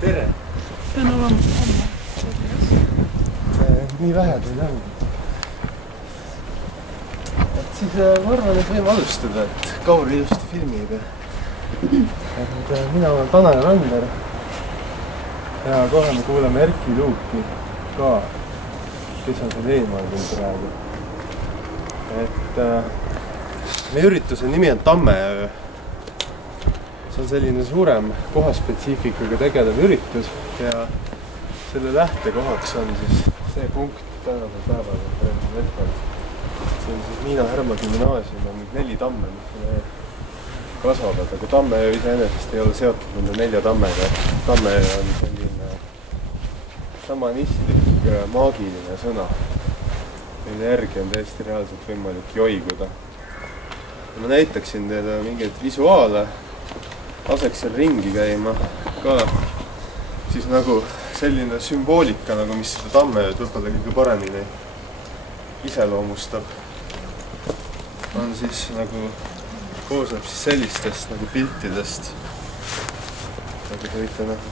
Tere! Pean olema homme. Nii vähe teil on. Et siis ma arvan, et võime alustada, et Kaur ilusti filmi ei pea. Et mina olen Tanel Randver. Ja kohe me kuuleme Erki Luuki ka, kes on seal eemal küll praegu. Et meie ürituse nimi on Tammeöö. See on selline suurem kohaspetsiifikaga tegelev üritus ja selle lähtekohaks on siis see punkt tänaval päeval, see on siis Miina Härma gümnaasium, on nüüd 4 tamme, mis kasvavad, aga Tammeöö iseenesest ei ole seotud nende 4 tammega. Tammeöö on selline šamanistlik, maagiline sõna, mille järgi on täiesti reaalselt võimalik joiguda. Ma näitaksin teile mingeid visuaale, laseks seal ringi käima ka siis nagu selline sümboolika, nagu mis seda Tammeööd võib-olla kõige paremini iseloomustab. On siis nagu, koosneb siis sellistest nagu piltidest, nagu te võite näha.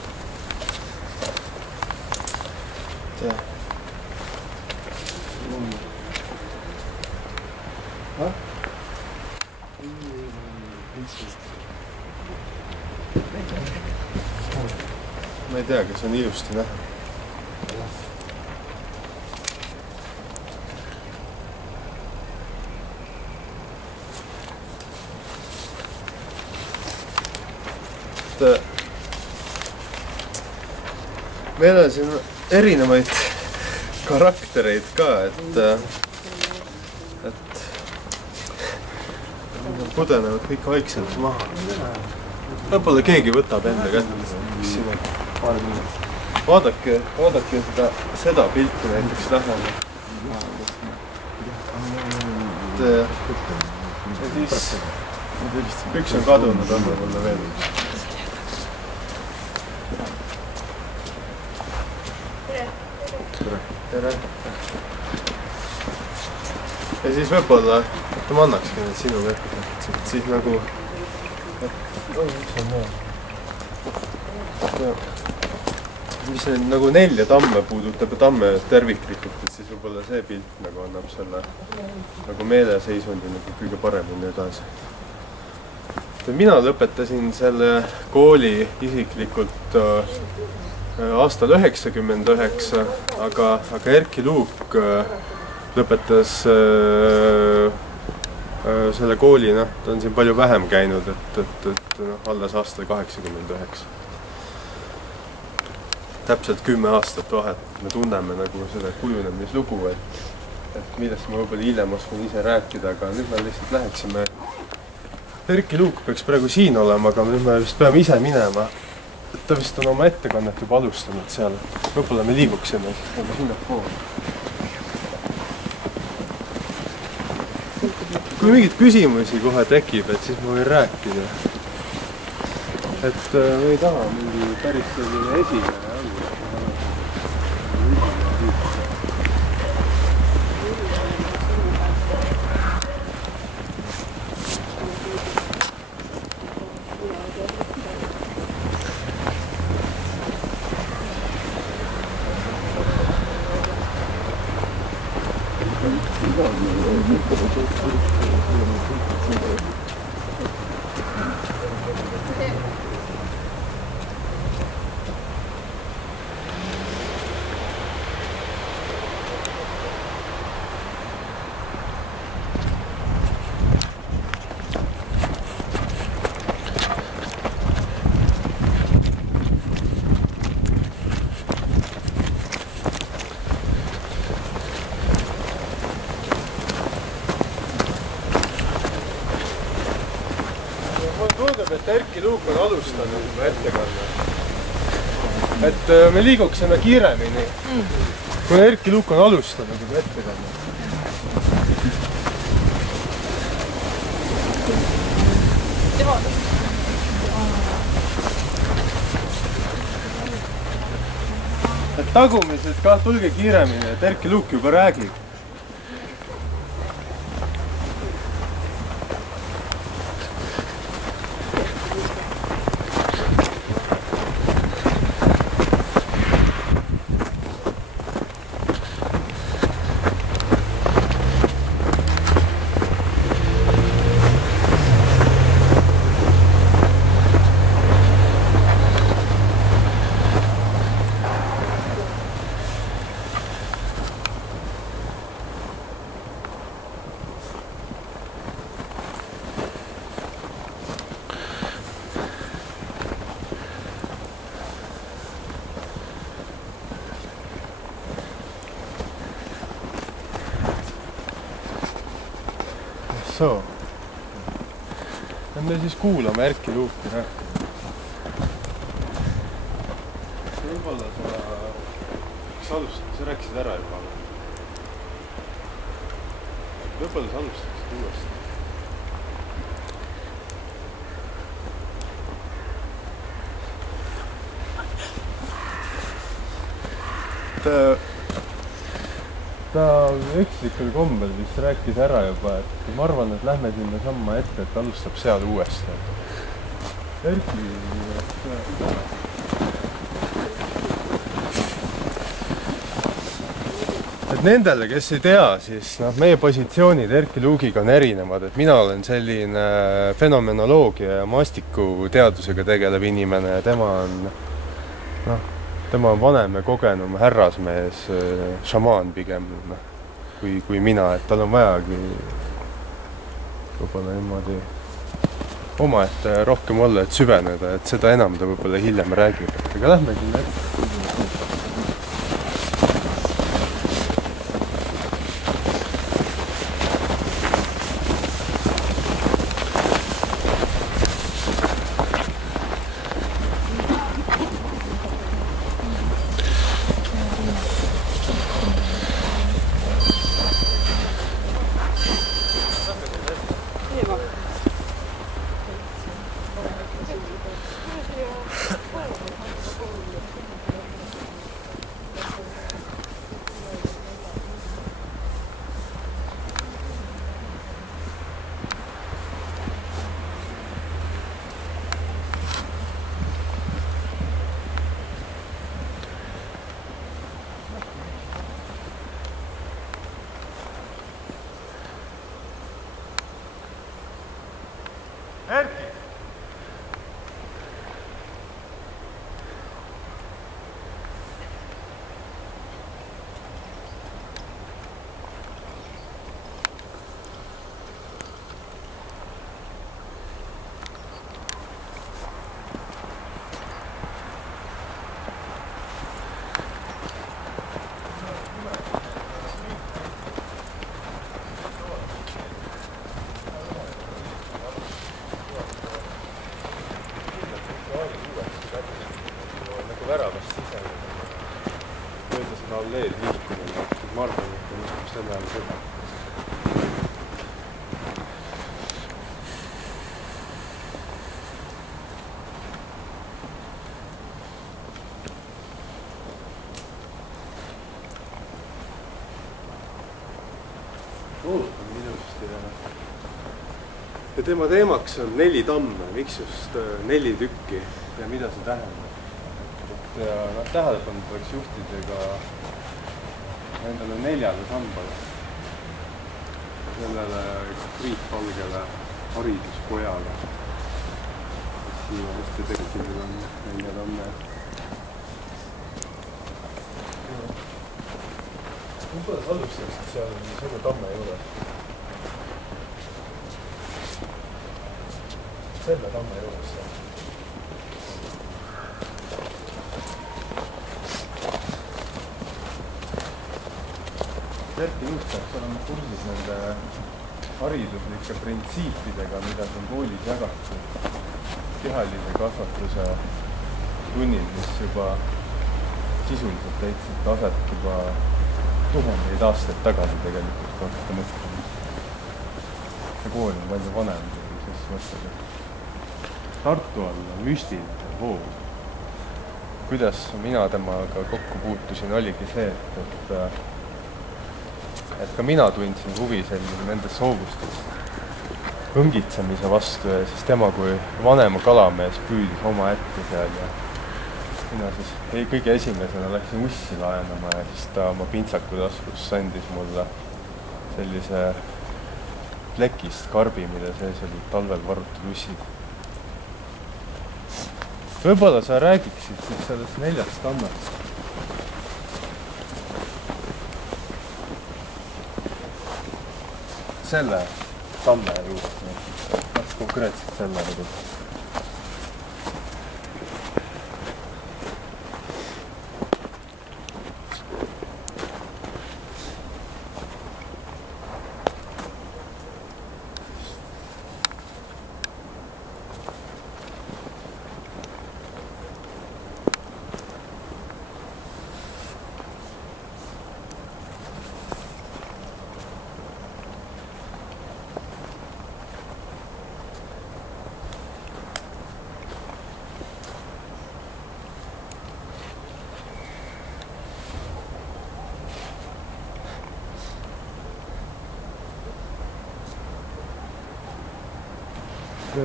Ma ei tea, kas on ilusti näha. Meil on siin erinevaid karaktereid ka, et pudenevad kõik vaikselt maha. Võib-olla keegi võtab enda kätte, mis siin on. Vaadake seda pilti näiteks läheme. Ja siis üks on kadunud, anna mulle veel üks. Tere! Ja siis võib-olla, et ma annakski need sinu kätte, siis nagu mis need nagu 4 tamme puudutab ja Tammeööd terviklikult, et siis võib-olla see pilt nagu annab selle nagu meeleseisundi nagu kõige paremini edasi. Mina lõpetasin selle kooli isiklikult aastal 99, aga Erki Luuk lõpetas selle kooli, ta on siin palju vähem käinud, et alles aastal 89. Täpselt 10 aastat vahet. Me tunneme nagu seda kujunemislugu, et millest ma võib-olla hiljem oskan ise rääkida, aga nüüd me lihtsalt läheksime. Erki Luuk peaks praegu siin olema, aga nüüd me vist peame ise minema. Ta vist on oma ettekannet juba alustanud seal. Võib-olla me liiguksime sinna poole. Kui mingid küsimusi kohe tekib, et siis ma võin rääkida. Et me ei taha mingi päris selline esimene et Erki Luuk on alustanud juba ettekanne. Et me liiguksime kiiremini, kui Erki Luuk on alustanud juba ettekanne. Et tagumised ka tulge kiiremini, et Erki Luuk juba räägib. soo. Lähme siis kuulame Erki Luuki rääkida. Võib-olla sa alustad, sa rääkisid ära juba. Võib-olla sa alustaksid uuesti. Ta ükslikul kombel vist rääkis ära juba, et ma arvan, et lähme sinna samma ette, et alustab seal uuesti. Erki... Et nendele, kes ei tea, siis meie positsioonid Erki Luugiga on erinevad, et mina olen selline fenomenoloogia ja maastikuteadusega tegelev inimene ja tema on vanem ja kogenum härrasmees, šamaan pigem, kui mina, et tal on vajagi võib-olla niimoodi omaette rohkem olla, et süveneda, et seda enam ta võib-olla hiljem räägib. Aga lähme sinna ette. Erki! Väravast sisemine. Mööda seda alleed liikumine. Ma arvan, et on selle ajal seda. Kuulutan ilusti. Ja tema teemaks on 4 tamme. Miks just 4 tükki ja mida see tähendab? Ja tähelepanu tuleks juhtida ka endale 4 sambale. Sellele kriitvalgele hariduspojale. Siia hästi tekkinud on 4 tamme. Võib-olla sa alustaksid seal selle tamme juures. Selle tamme juures seal. Erki Luuk peaks olema kursis nende hariduslike printsiipidega, mida on koolis jagatud. Kehalise kasvatuse tunnid, mis juba sisuliselt leidsid aset juba 1000 aastaid tagasi tegelikult kohta mõtlemist. See kool on palju vanem, kes mõtleb. Tartu all on müstiline vool. Kuidas mina temaga kokku puutusin, oligi see, et ka mina tundsin huvi nende soovustest õngitsemise vastu ja siis tema kui vanema kalamees püüdis oma ette seal ja mina siis kõige esimesena läksin ussi laenama ja siis ta oma pintsaku taskus andis mulle sellise plekist karbi, mida sees oli talvel varutud ussid. Võib-olla sa räägiksid siis sellest 4 tammest. Selle tamme juurde, konkreetselt selle juurde.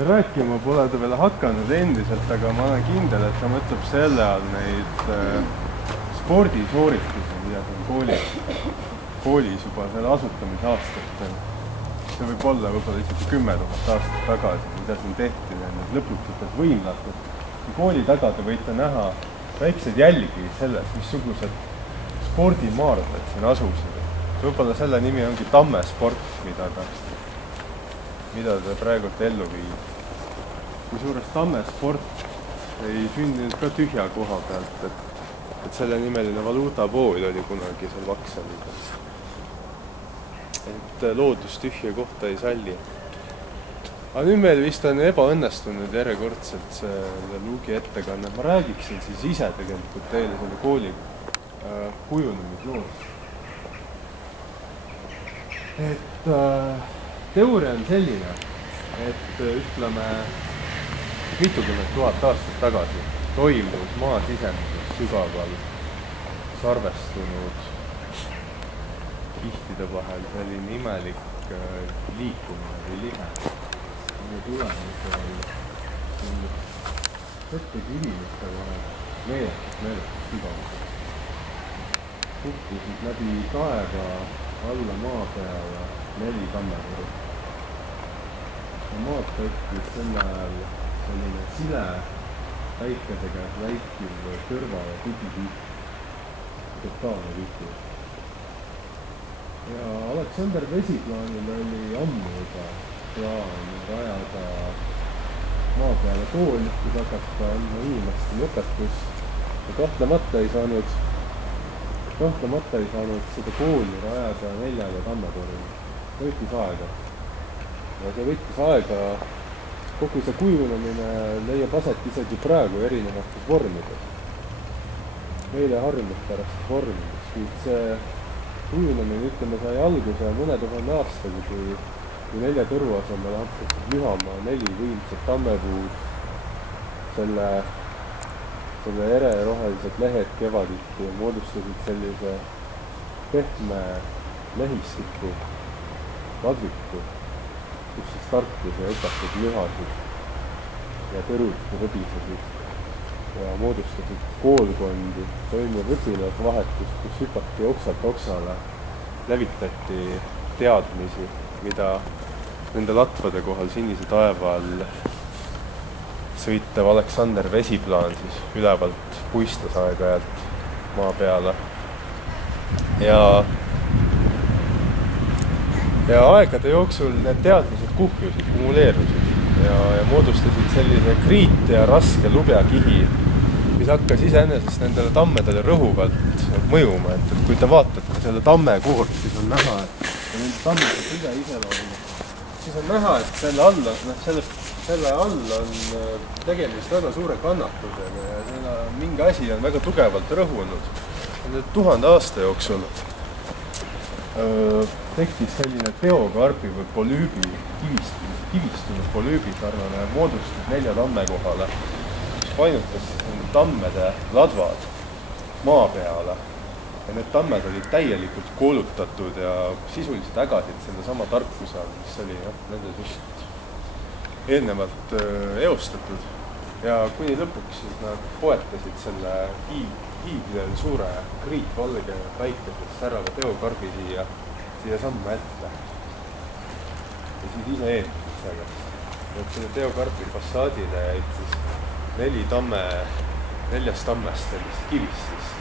rääkima pole ta veel hakanud endiselt, aga ma olen kindel, et ta mõtleb selle all neid spordisooritusi, mida ta on koolis juba selle asutamisaastatel. See võib olla võib-olla isegi 10 000 aastat tagasi, mida siin tehti nendes lõpututes võimlatud. Kooli taga te võite näha väikseid jälgi selles, missugused spordimaardlad siin asusid. Võib-olla selle nimi ongi tammesport, mida ta praegult ellu viib. Kusjuures tammesport ei sündinud ka tühja koha pealt, et selle nimeline valuutapool oli kunagi seal Vaksalides. Et loodus tühja kohta ei salli. Aga nüüd meil vist on ebaõnnestunud järjekordselt see Luugi ettekanne. Ma räägiksin siis ise tegelikult teile selle kooli kujunemisloos. Et teooria on selline, et ütleme mitukümmend tuhat aastat tagasi toimus maa sisemises sügaval sarvestunud kihtide vahel selline imelik liikumine või lihe. Tulemusel võttekülimiste vahel meeletus sügavused. Kukkusid läbi taeva alla maa peale 4 tammetoru. Maad tekkis sel ajal selline sile päikesega väikiv kõrva ja tugikiht. Totaalne kiht. Ja Aleksander Vesiplaanil oli ammu juba plaan rajada maa peale kool, kus hakata andma inimestele õpetust. Ja kahtlemata ei saanud seda kooli rajada 4 tammetoril. See võttis aega. Ja see võttis aega, kogu see kujunemine leiab aset isegi praegu erinevates vormides. Meile harjumuspärast vormides, kuid see kujunemine, ütleme, sai alguse mõne tuhande aastaga, kui 4 tõru asemel hakkasid lühama 4 võimsat tammepuud, selle ererohelised lehed kevaditi ja moodustasid sellise pehme lehistiku, ladviku, kus siis tarkus ja õpetud lühasid ja tõrud võbisesid ja moodustasid koolkondi, toimub õpilasvahetus, kus hüpati oksalt oksale, levitati teadmisi, mida nende latvade kohal sinise taeva all sõitev Aleksander Vesiplaan siis ülevalt puistas aeg-ajalt maa peale. Ja aegade jooksul need teadmised kuhjusid, kumuleerusid ja moodustasid sellise kriit ja raske lubjakihi, mis hakkas iseenesest nendele tammedele rõhuvalt mõjuma, et kui te vaatate selle tamme koort, siis on näha, et nende tammede üle iseloomu. Siis on näha, et selle all on tegemist väga suure kannatusega ja mingi asi on väga tugevalt rõhunud. 1000 aasta jooksul tekkis selline teokarbi või polüübi, kivistunud polüübi sarnane moodustus 4 tamme kohale, mis painutas nende tammede ladvad maa peale. Ja need tammed olid täielikult koolutatud ja sisuliselt ägasid selle sama tarkuse all, mis oli nendes just eelnevalt eostatud. Ja kuni lõpuks siis nad poetasid selle hiiglel suure kriitvalge päikesest särava teokarbi siia samma ette. Ja siis ise eetisid sellest. Et selle teokarbi fassaadile jäid siis 4 tammest sellist kivistist,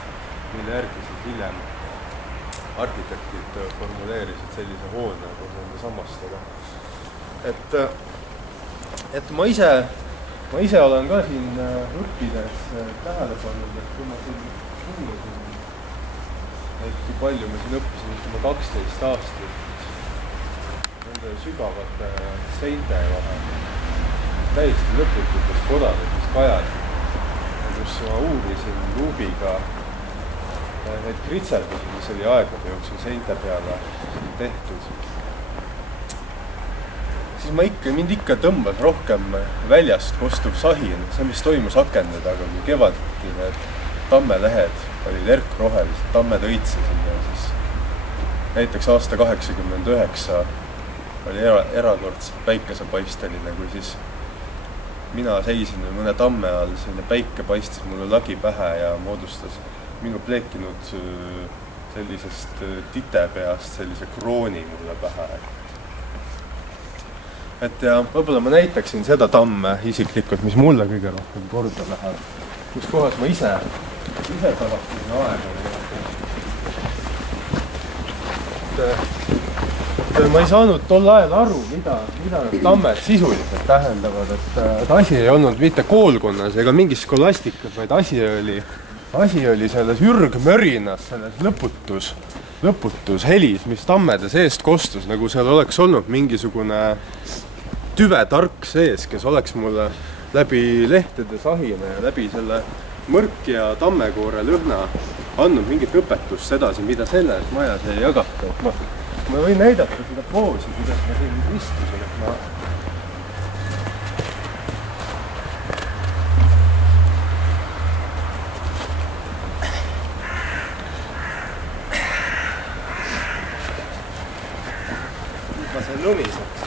mille järgi siis hiljem arhitektid formuleerisid sellise hoone koos nende sammastega. Et ma ise olen ka siin õppides tähele pannud, et kui ma siin kuulasin, et kui palju me siin õppisime 12 aastat nende sügavate seinte vahel, täiesti lõpututes kodades, mis kajasid, kus ma uurisin luubiga need kritserdusi, mis oli aegade jooksul seinte peale tehtud, siis mind ikka tõmbas rohkem väljast kostuv sahin, see, mis toimus akende taga, kui kevaditi need tammelehed olid erkrohelised, tammed õitsesid ja siis näiteks aasta 89 oli erakordselt päikesepaisteline, kui siis mina seisin mõne tamme all, selline päike paistis mulle lagi pähe ja moodustas minu pleekinud sellisest titepeast sellise krooni mulle pähe. Et ja võib-olla ma näitaksin seda tamme isiklikult, mis mulle kõige rohkem korda läheb, kus kohas ma ise tavatsin aega. Ma ei saanud tol ajal aru, mida need tammed sisuliselt tähendavad, et asi ei olnud mitte koolkonnas ega mingis skolastikas, vaid asi oli selles ürgmörinas, selles lõputus helis, mis tammede seest kostus, nagu seal oleks olnud mingisugune tüvetark sees, kes oleks mulle läbi lehtede sahina ja läbi selle mõrkja tammekoore lõhna andnud mingit õpetust sedasi, mida selles majas ei jagata. Ma võin näidata seda poosi, kuidas ma siin istusin, et ma sain lumiseks.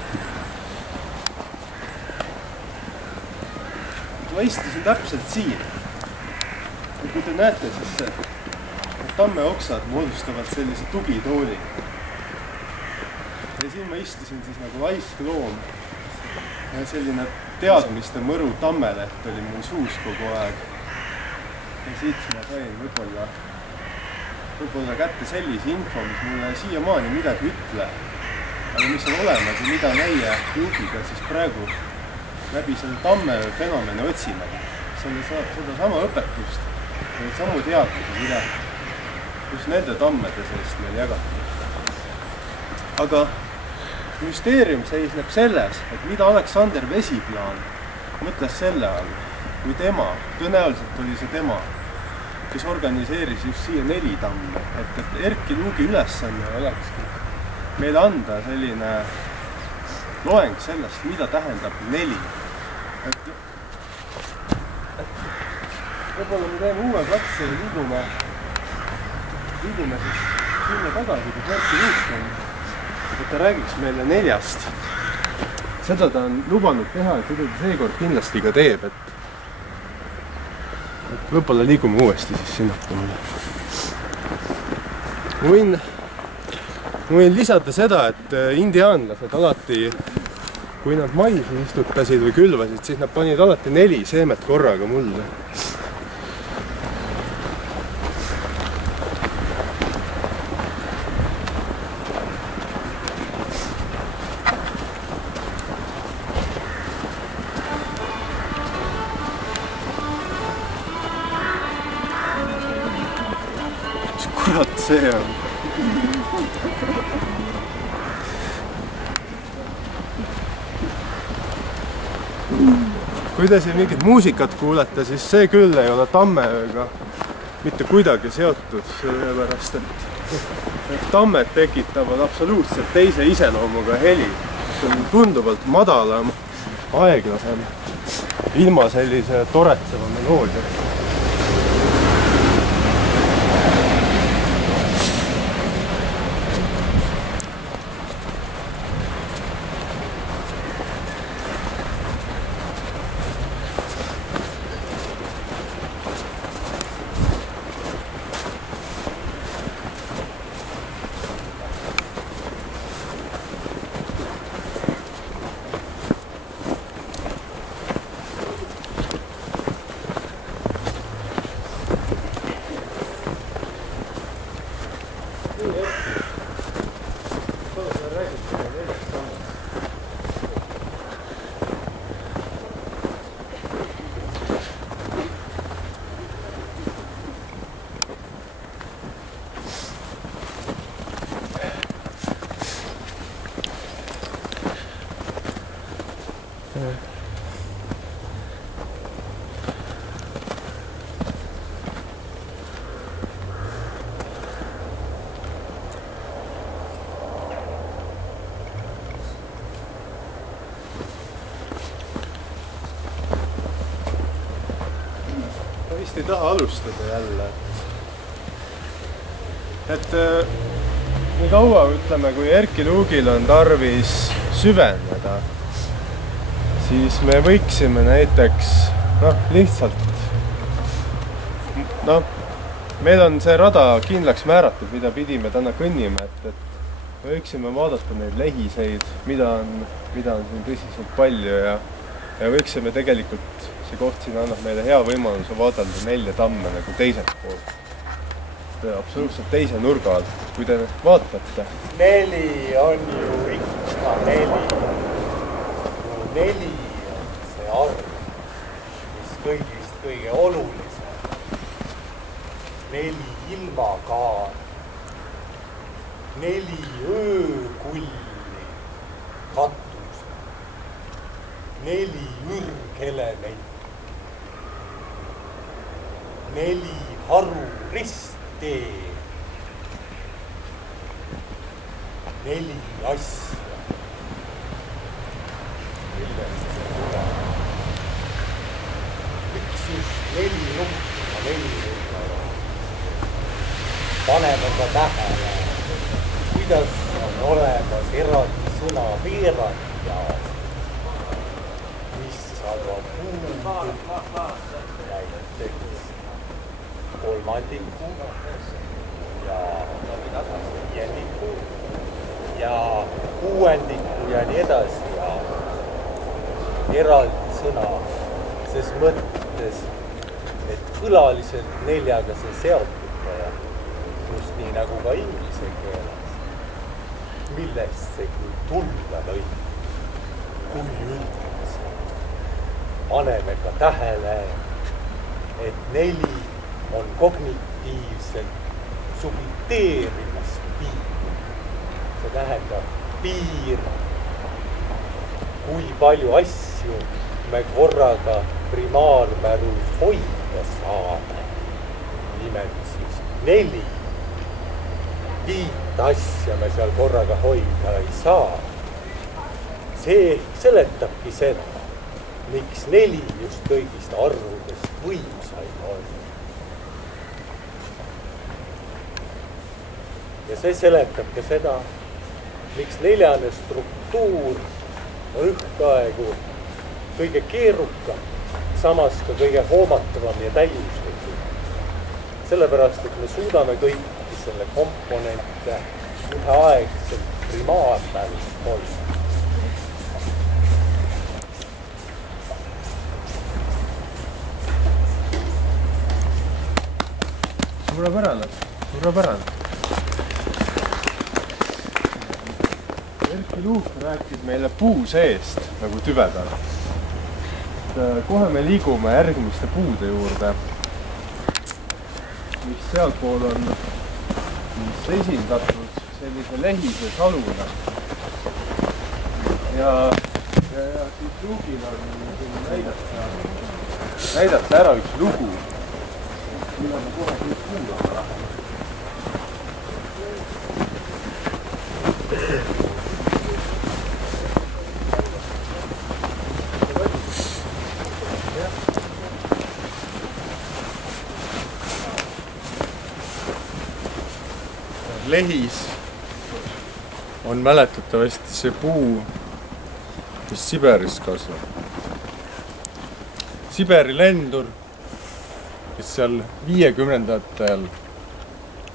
Ma istusin täpselt siin. Ja kui te näete, siis tamme oksad moodustavad sellise tugitooli. Ja siin ma istusin siis nagu laisk loom. Ja selline teadmiste mõru tammeleht oli mul suus kogu aeg. Ja siit ma sain võib-olla kätte sellise info, mis mulle siiamaani midagi ütle. Aga mis on olemas ja mida näie juugiga siis praegu läbi selle tamme fenomeni otsime. Seda sama õpetust, neid samu teadmisi, mida just nende tammede seest meil jagati. Aga müsteerium seisneb selles, et mida Aleksander Vesiplaan mõtles selle all, kui tema, tõenäoliselt oli see tema, kes organiseeris just siia 4 tamme, et Erki Luugi ülesanne olekski meile anda selline loeng sellest, mida tähendab 4. Et võib-olla me teeme uue katse ja liigume siis sinna tagasi, kus Erki Luuk on. Et ta räägiks meile 4. Seda ta on lubanud teha, et seda ta seekord kindlasti ka teeb, et võib-olla liigume uuesti siis sinnapoole. Ma võin lisada seda, et indiaanlased alati, kui nad maisi istutasid või külvasid, siis nad panid alati 4 seemet korraga mulda. Kurat, see on. Kui te siin mingit muusikat kuulete, siis see küll ei ole tammeööga mitte kuidagi seotud, sellepärast et tammed tekitavad absoluutselt teise iseloomuga heli. See on tunduvalt madalam, aeglasem, ilma sellise toretseva meloodiata. Ei taha alustada jälle. Et nii kaua, ütleme, kui Erki Luugil on tarvis süveneda, siis me võiksime näiteks, lihtsalt, meil on see rada kindlaks määratud, mida pidi me täna kõnnime, et me võiksime vaadata neid lehiseid, mida on siin tõsiselt palju ja võiksime tegelikult, see koht siin annab meile hea võimaluse vaadelda 4 tamme nagu teiselt poolt. Absoluutselt teise nurga alt, kui te vaatate. 4 on ju ikka 4. 4 on see arv, mis kõigist kõige olulisem. 4 ilmakaar, 4 öökulli katus, 4 ürgelementi, 4 haru risttee, 4 asja, millest see tuleb. Miks just 4 numbra, 4 numbra? Paneme ka tähele, kuidas on olemas eraldi sõna veerand jaoks, mis aga puudub näiteks kolmandiku ja viiendiku ja kuuendiku ja nii edasi ja eraldi sõna ses mõttes, et kõlaliselt 4-ga see seotud ja just nii nagu ka inglise keeles, millest see küll tulla lõi, kui üldse. Paneme ka tähele, et 4 on kognitiivselt subiteerimas piir. See tähendab piir, kui palju asju me korraga primaarmälus hoida saame. Nimelt siis 4. 5 asja me seal korraga hoida ei saa. See seletabki seda, miks 4 just kõigist arvudest võimsaid on. Ja see seletab ka seda, miks 4. struktuur on ühtaegu kõige keerukam, samas ka kõige hoomatavam ja täiuslikum. Sellepärast, et me suudame kõiki selle komponente üheaegselt primaarmälust hoida. Suurepärane. Erki Luuk rääkis meile puu seest nagu tüvedana. Kohe me liigume järgmiste puude juurde, mis sealpool on esindatud sellise lehise saluna. Ja siis Luugil on näidata ära üks lugu, mida me kohe kõik kuulame. Lehis on mäletatavasti see puu, mis Siberis kasvab. Siberi lendur, kes seal 50-ndatel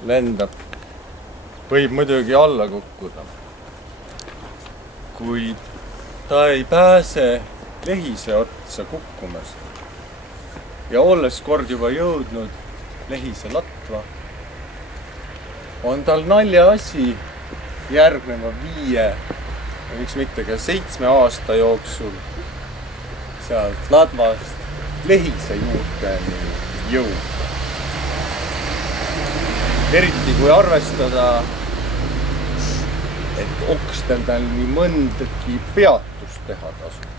lendab, võib muidugi alla kukkuda. Kuid ta ei pääse lehise otsa kukkumast. Ja olles kord juba jõudnud lehise latva, on tal nalja asi järgneva 5, miks mitte ka 7 aasta jooksul sealt ladvast lehise juurteni jõuda. Eriti kui arvestada, et okstel tal nii mõndagi peatust teha tasub.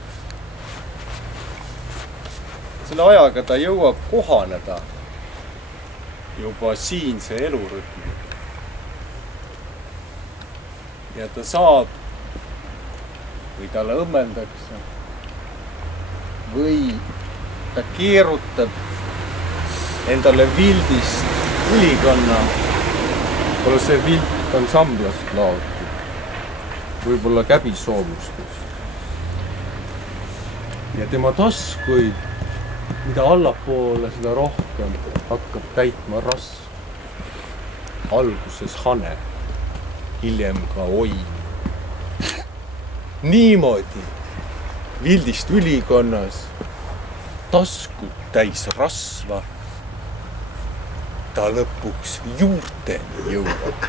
Selle ajaga ta jõuab kohaneda juba siinse elurütmi. Ja ta saab, või talle õmmeldakse, või ta keerutab endale vildist ülikonna, pole see vilt ansamblast laotud, võib-olla käbisoomustust. ja tema taskuid, mida allapoole, seda rohkem hakkab täitma rasv. Alguses hane, hiljem ka oin. Niimoodi Vildist ülikonnas taskud täis rasva ta lõpuks juurteni jõuab.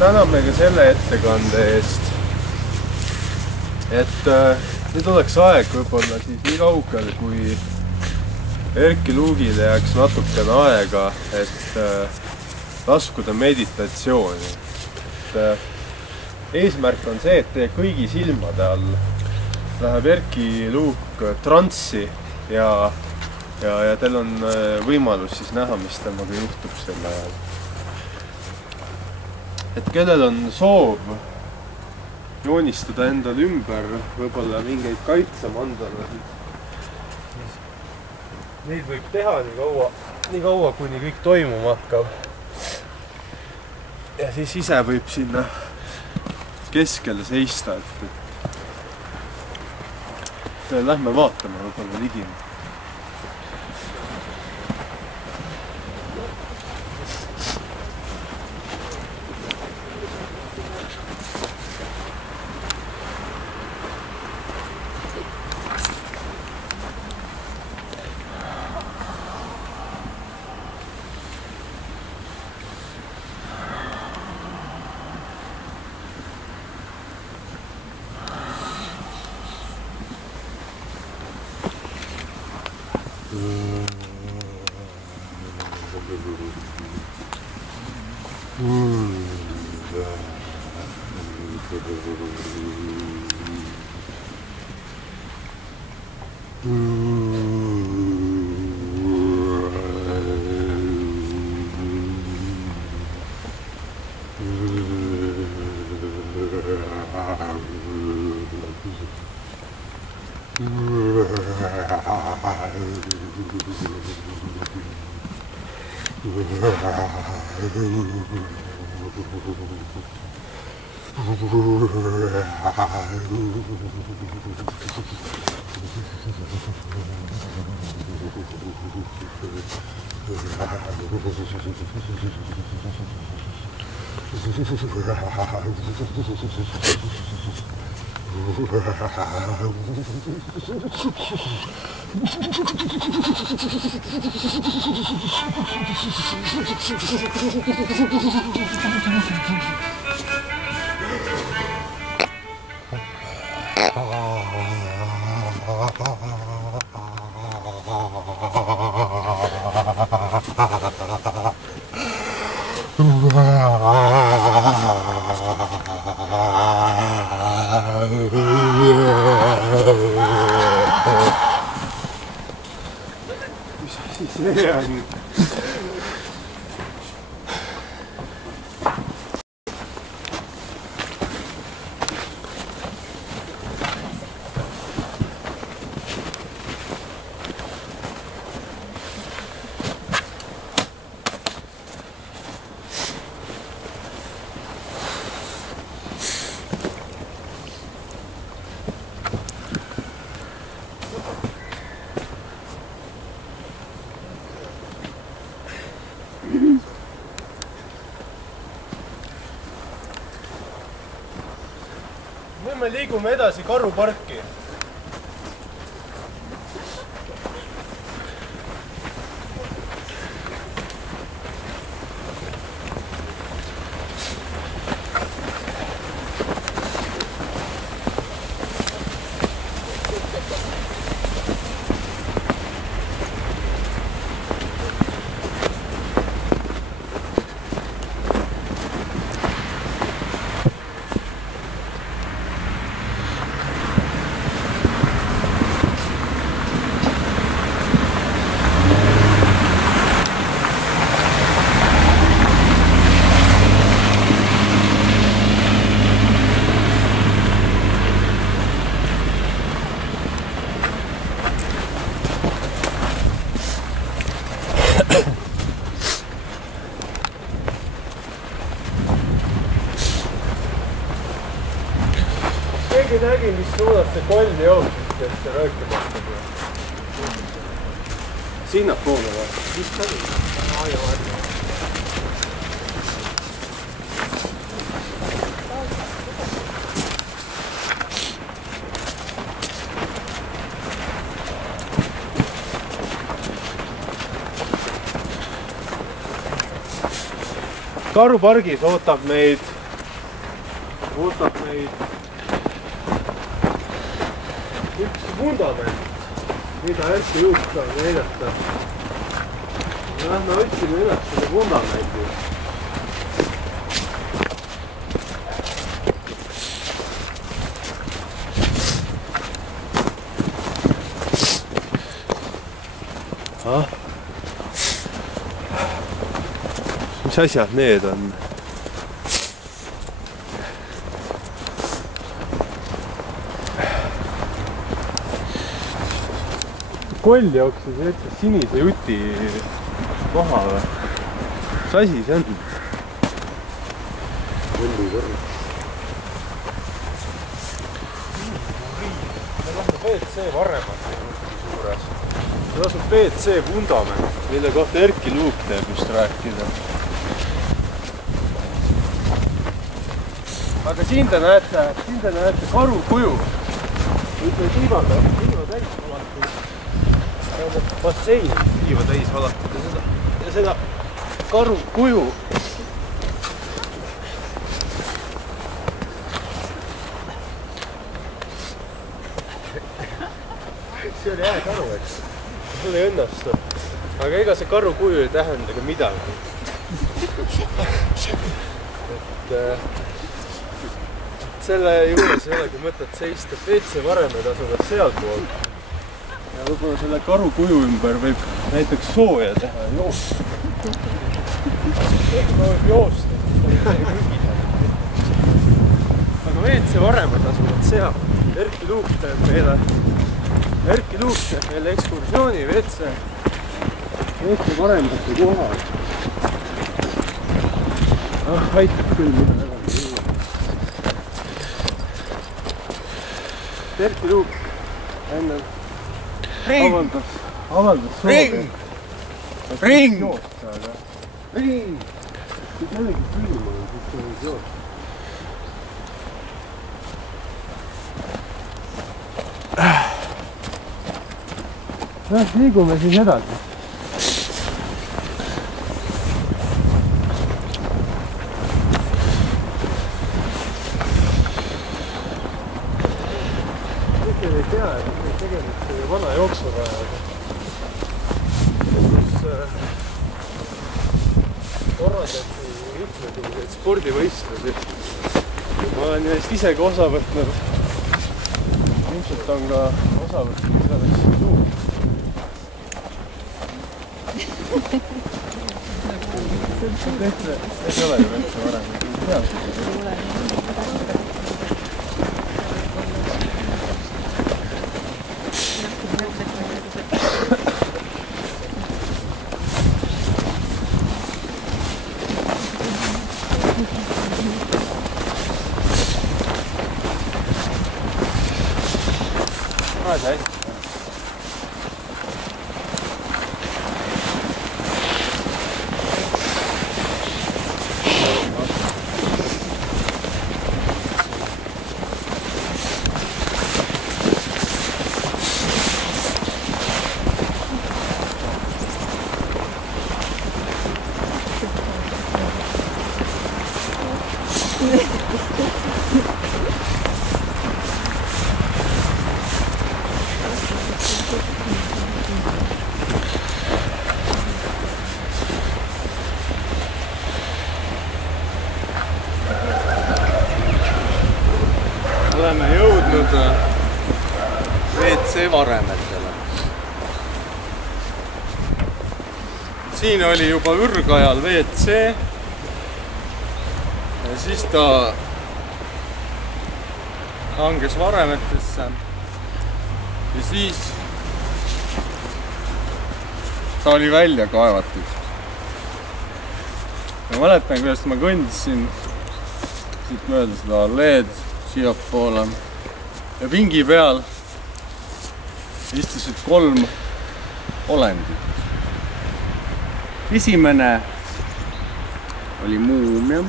Täname ka selle ettekande eest, et nüüd oleks aeg võib-olla siis nii kaugel, kui Erki Luugile jääks natukene aega, et laskuda meditatsiooni. Eesmärk on see, et teie kõigi silmade all läheb Erki Luuk transsi ja teil on võimalus siis näha, mis temaga juhtub selle ajal. Et kellel on soov joonistada endal ümber võib-olla mingeid kaitsemandalasid, neid võib teha nii kaua, kuni kõik toimuma hakkab. Ja siis ise võib sinna keskele seista, et lähme vaatame võib-olla ligima. Me liigume edasi Karuparki. keegi nägi, mis suunas see koll jooksis, kes see röökima hakkab. Sinnapoole või? Mis ta oli? Karupargis ootab meid üks vundament, mida Erki Juuk saab näidata. Me lähme otsime üles selle vundamendi. Mis asjad need on? Koll jooksis jättis sinise juti koha või? Mis asi see on? Kollikõrv. Me lähme WC varemat suures. See asub WC vundament, mille kohta Erki Luuk teeb just rääkida. Aga siin te näete karu kuju. Ütle tiiva täis valatud. Bassein tiiva täis valatud ja seda karu kuju. See oli hea karu, eks? Sul ei õnnestu. Aga ega see karu kuju ei tähenda ka midagi. Selle juures ei olegi mõtet seista, WC varemed asuvad sealpool. Ja võib-olla selle karu kuju ümber võib näiteks sooja teha ja joosta. Ehk võib joosta. Aga WC varemed asuvad seal. Erki Luuk teeb meile ekskursiooni WC varemete kohal. Aitab küll mida väga. Erki Luuk enne avaldas soovi. Ring! Ring! Kui kellegi film on, siis see võib joosta. Liigume siis edasi. Kõike ei tea, et tegemist vana jooksuvajaga. Kus korraldati mitmetuliseid spordivõistlusi. Ma olen neist ise ka osa võtnud. Ilmselt on ka osa võtnud sellest suur. Tehte ei ole ju üldse varem. Hästi. Oleme jõudnud WC varemetele. Siin oli juba ürgajal WC ja siis ta hanges varemetesse ja siis ta oli välja kaevatud. Ma mäletan, kuidas ma kõndisin siit mööda seda alleed siiapoole ja pingi peal istusid 3 olendit. Esimene oli muumia,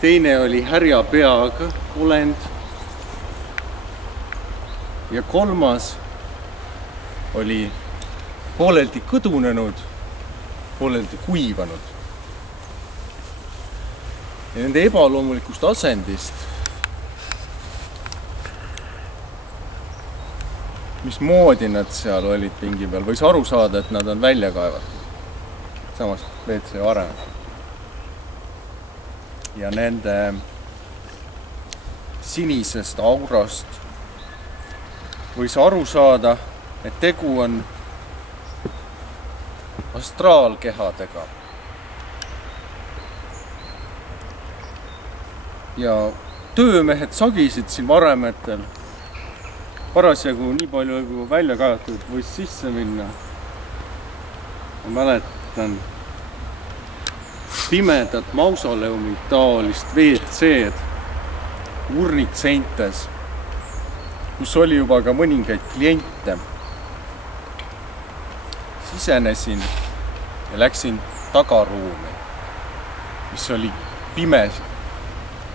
teine oli härja peaga olend ja 3. oli pooleldi kõdunenud, pooleldi kuivanud. Ja nende ebaloomulikust asendist, mismoodi nad seal olid pingi peal, võis aru saada, et nad on välja kaevatud samast WC varem. Ja nende sinisest aurast võis aru saada, et tegu on astraalkehadega. Ja töömehed sagisid siin varemetel. Parasjagu nii palju kui välja kaevatud võis sisse minna. Ma mäletan pimedat mausoleumi taolist WC-d urnid seintes, kus oli juba ka mõningaid kliente. Sisenesin ja läksin tagaruumi, mis oli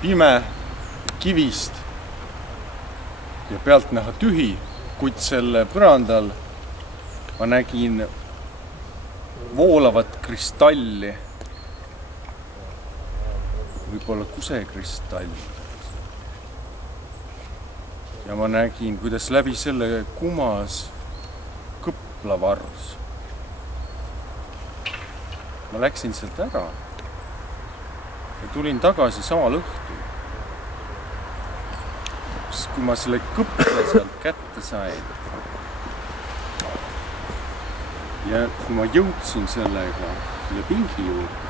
pime kivist ja pealt näha tühi, kuid selle põrandal ma nägin voolavat kristalli, võib-olla kusekristall. Ja ma nägin, kuidas läbi selle kumas kõplavarus. Ma läksin sealt ära ja tulin tagasi samal õhtul. Kui ma selle kõple sealt kätte sain ja kui ma jõudsin sellega selle pingi juurde,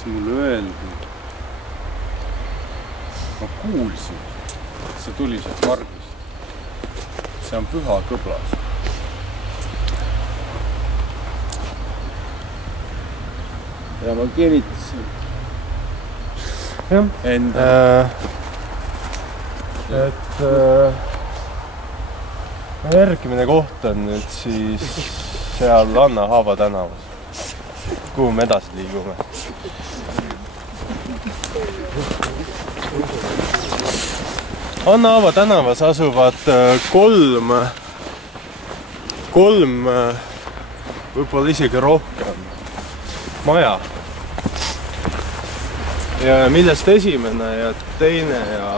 siis mulle öeldi, ma kuulsin, see tuli sealt margist. See on püha kõblas. Ja ma kinnitasin enda. Järgmine koht on nüüd siis seal Anna Haava tänavas, kuhu me edasi liigume. Anna Haava tänavas asuvad 3, võib-olla isegi rohkem maja. Ja millest esimene ja teine ja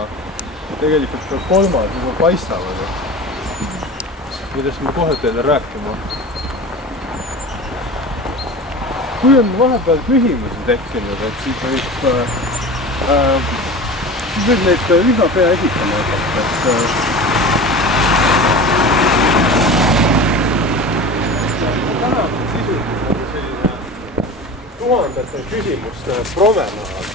tegelikult ka 3 juba paistavad. Millest ma kohe teile rääkima. Kui on vahepeal küsimusi tekkinud, et siis võib neid lisapea esitama hakata. Tänavne sisuliselt on selline tuhandete küsimuste promenaad.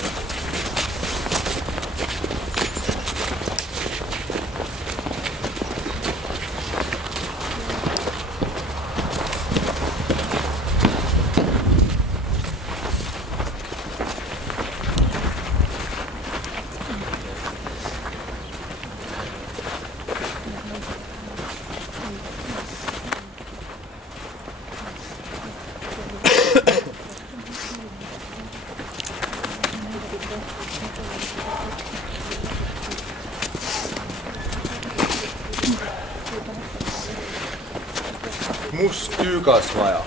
Must tüügasvaja,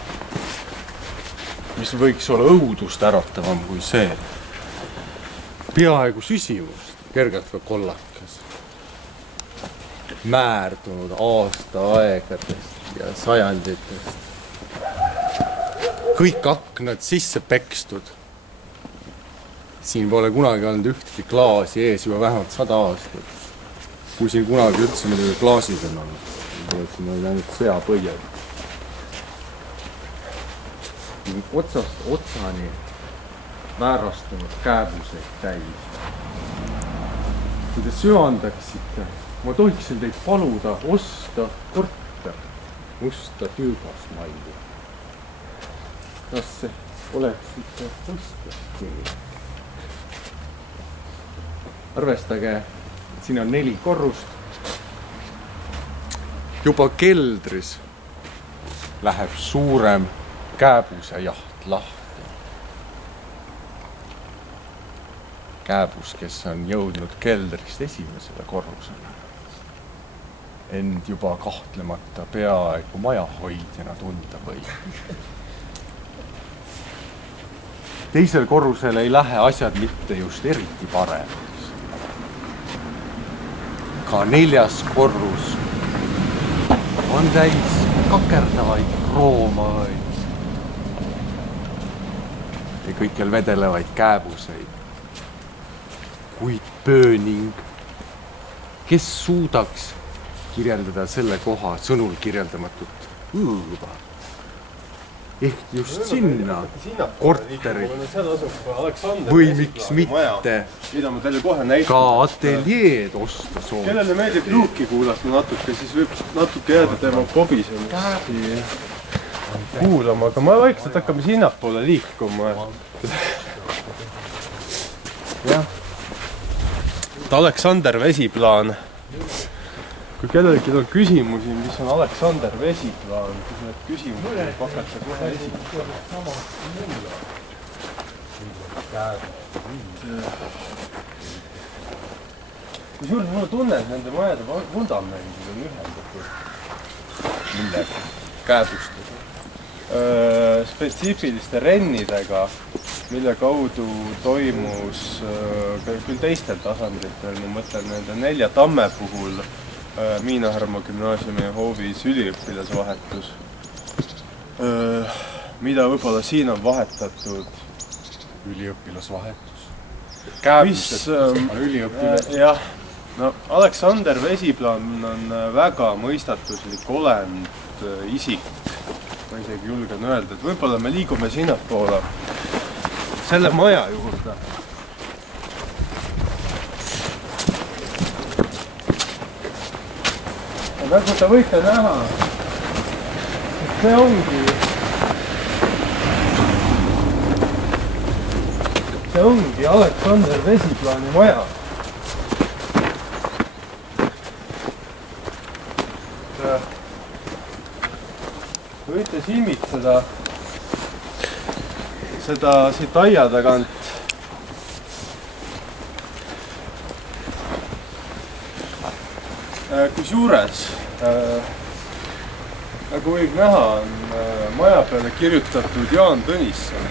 mis võiks olla õudust äratavam kui see. Peaaegu süsimust, kergelt ka kollakas. Määrdunud aastaaegadest ja sajanditest. Kõik aknad sisse pekstud. Siin pole kunagi olnud ühtegi klaasi ees juba vähemalt 100 aastat. Kui siin kunagi üldse midagi klaasid on olnud. Siin oli ainult sõjapõied. Otsast otsani väärastunud kääbuseid täis. Kui te söandaksite, ma tohiksin teid paluda osta korter musta tüügasmalli. Kas oleksite ostjad? arvestage, et siin on 4 korrust. Juba keldris läheb suurem kääbuse jaht lahti. Kääbus, kes on jõudnud keldrist esimesele korrusele, end juba kahtlemata peaaegu majahoidjana tunda võib. Teisel korrusel ei lähe asjad mitte just eriti paremaks. Ka 4. korrus on täis kakerdavaid kroomaid ja kõikjal vedelevaid kääbuseid. Kuid pööning, kes suudaks kirjeldada selle koha sõnul kirjeldamatut õõva. Ehk just sinna korterit või miks mitte ka ateljeed osta soovib. Kellele meeldib Luuki kuulata natuke, siis võib natuke jääda tema pobisemist kuulama, aga ma vaikselt hakkame sinnapoole liikuma. Jah. Aleksander Vesiplaan. Kui kellelgi on küsimusi, mis on Aleksander Vesiplaan, siis need küsimusi pakata kohe esitama. Kui suur mulle tunne, et nende majade vundamendid on ühendatud. Millega? Kääbustada. Spetsiifiliste rennidega, mille kaudu toimus küll teistel tasanditel, ma mõtlen nende 4 tamme puhul, Miina-Härma gümnaasiumi hoovis üliõpilasvahetus, mida võib-olla siin on vahetatud. Üliõpilasvahetus? Kääbused on üliõpilased? Jah, no Aleksander Vesiplaan on väga mõistatuslik olend, isik. Ma isegi julgen öelda, et võib-olla me liigume sinnapoole selle maja juurde. Nagu te võite näha, see ongi Aleksander Vesiplaani maja. Võite silmitseda seda siit aia tagant. Kusjuures, nagu võib näha, on maja peale kirjutatud Jaan Tõnisson.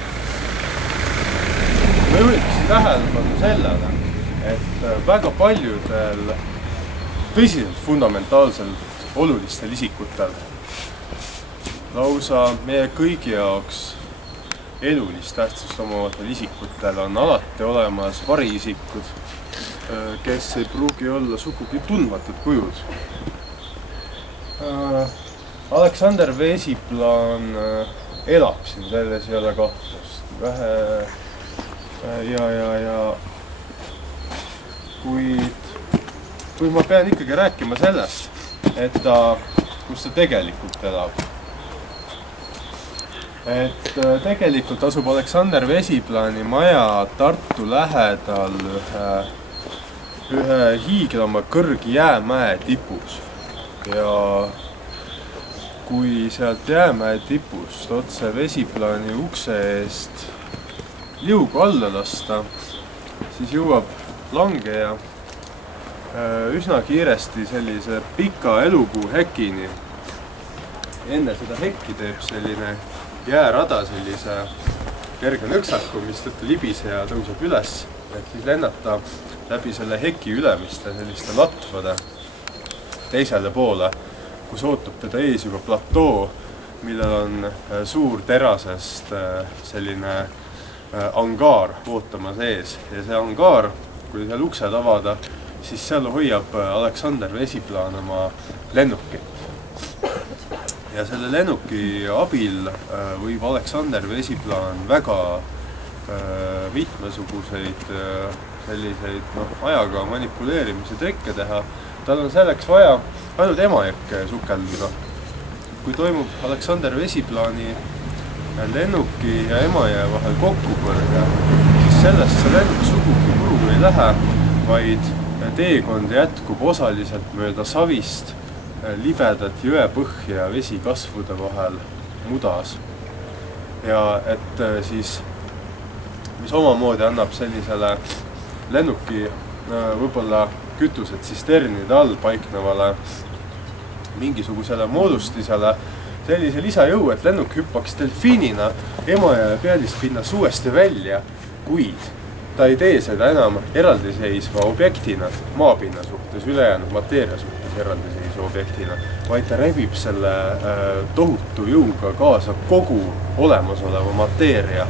Ma juhiksin tähelepanu sellele, et väga paljudel tõsiselt fundamentaalselt olulistel isikutel, lausa meie kõigi jaoks elulist tähtsust omavatel isikutel on alati olemas variisikud, kes ei pruugi olla sugugi tundmatud kujud. Aleksander Vesiplaan elab siin, selles ei ole kahtlust. Kuid ma pean ikkagi rääkima sellest, et kus ta tegelikult elab. Et tegelikult asub Aleksander Vesiplaani maja Tartu lähedal ühe hiiglama kõrgi jäämäe tipus. Ja kui sealt jäämäe tipust otse Vesiplaani ukse eest liugu alla lasta, siis jõuab langeja üsna kiiresti sellise pika elupuu hekini. Enne seda hekki teeb selline jäärada sellise kerge nõksaku, mis tõttu libiseja tõuseb üles, et siis lennata läbi selle heki ülemiste selliste latvade teisele poole, kus ootab teda ees juba platoo, millel on suur terasest selline angaar ootamas ees. Ja see angaar, kui seal uksed avada, siis seal hoiab Aleksander Vesiplaan oma lennukit. Ja selle lennuki abil võib Aleksander Vesiplaan väga mitmesuguseid selliseid ajaga manipuleerimise trikke teha. Tal on selleks vaja ainult Emajõkke sukelduda. Kui toimub Aleksander Vesiplaani lennuki ja Emajõe vahel kokkupõrge, siis sellest see lennuk sugugi muru ei lähe, vaid teekond jätkub osaliselt mööda savist, libedat jõepõhja vesikasvude vahel mudas. Ja et siis, mis omamoodi annab sellisele lennuki võib-olla kütused tsisternide all paiknevale mingisugusele moodustisele sellise lisajõu, et lennuk hüppaks delfiinina Emajõe pealispinnas uuesti välja, kuid ta ei tee seda enam eraldiseisva objektina maapinna suhtes, ülejäänud mateeria suhtes eraldiseisva objektina, vaid ta rebib selle tohutu jõuga kaasa kogu olemasoleva mateeria,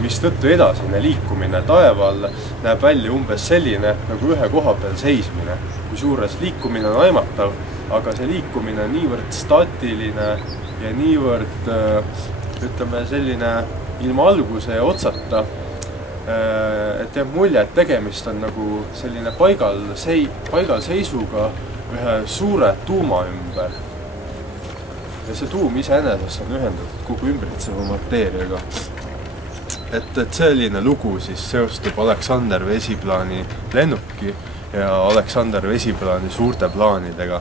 mis tõttu edasine liikumine taeval näeb välja umbes selline nagu ühe koha peal seismine, kui suures liikumine on aimatav, aga see liikumine on niivõrd staatiline ja niivõrd, ütleme, selline ilma alguse ja otsata, et jääb mulje, et tegemist on nagu selline paigalseisuga ühe suure tuuma ümber. Ja see tuum iseenesest on ühendatud kogu ümbritseva mateeriaga. Et selline lugu siis seostub Aleksander Vesiplaani lennuki ja Aleksander Vesiplaani suurte plaanidega.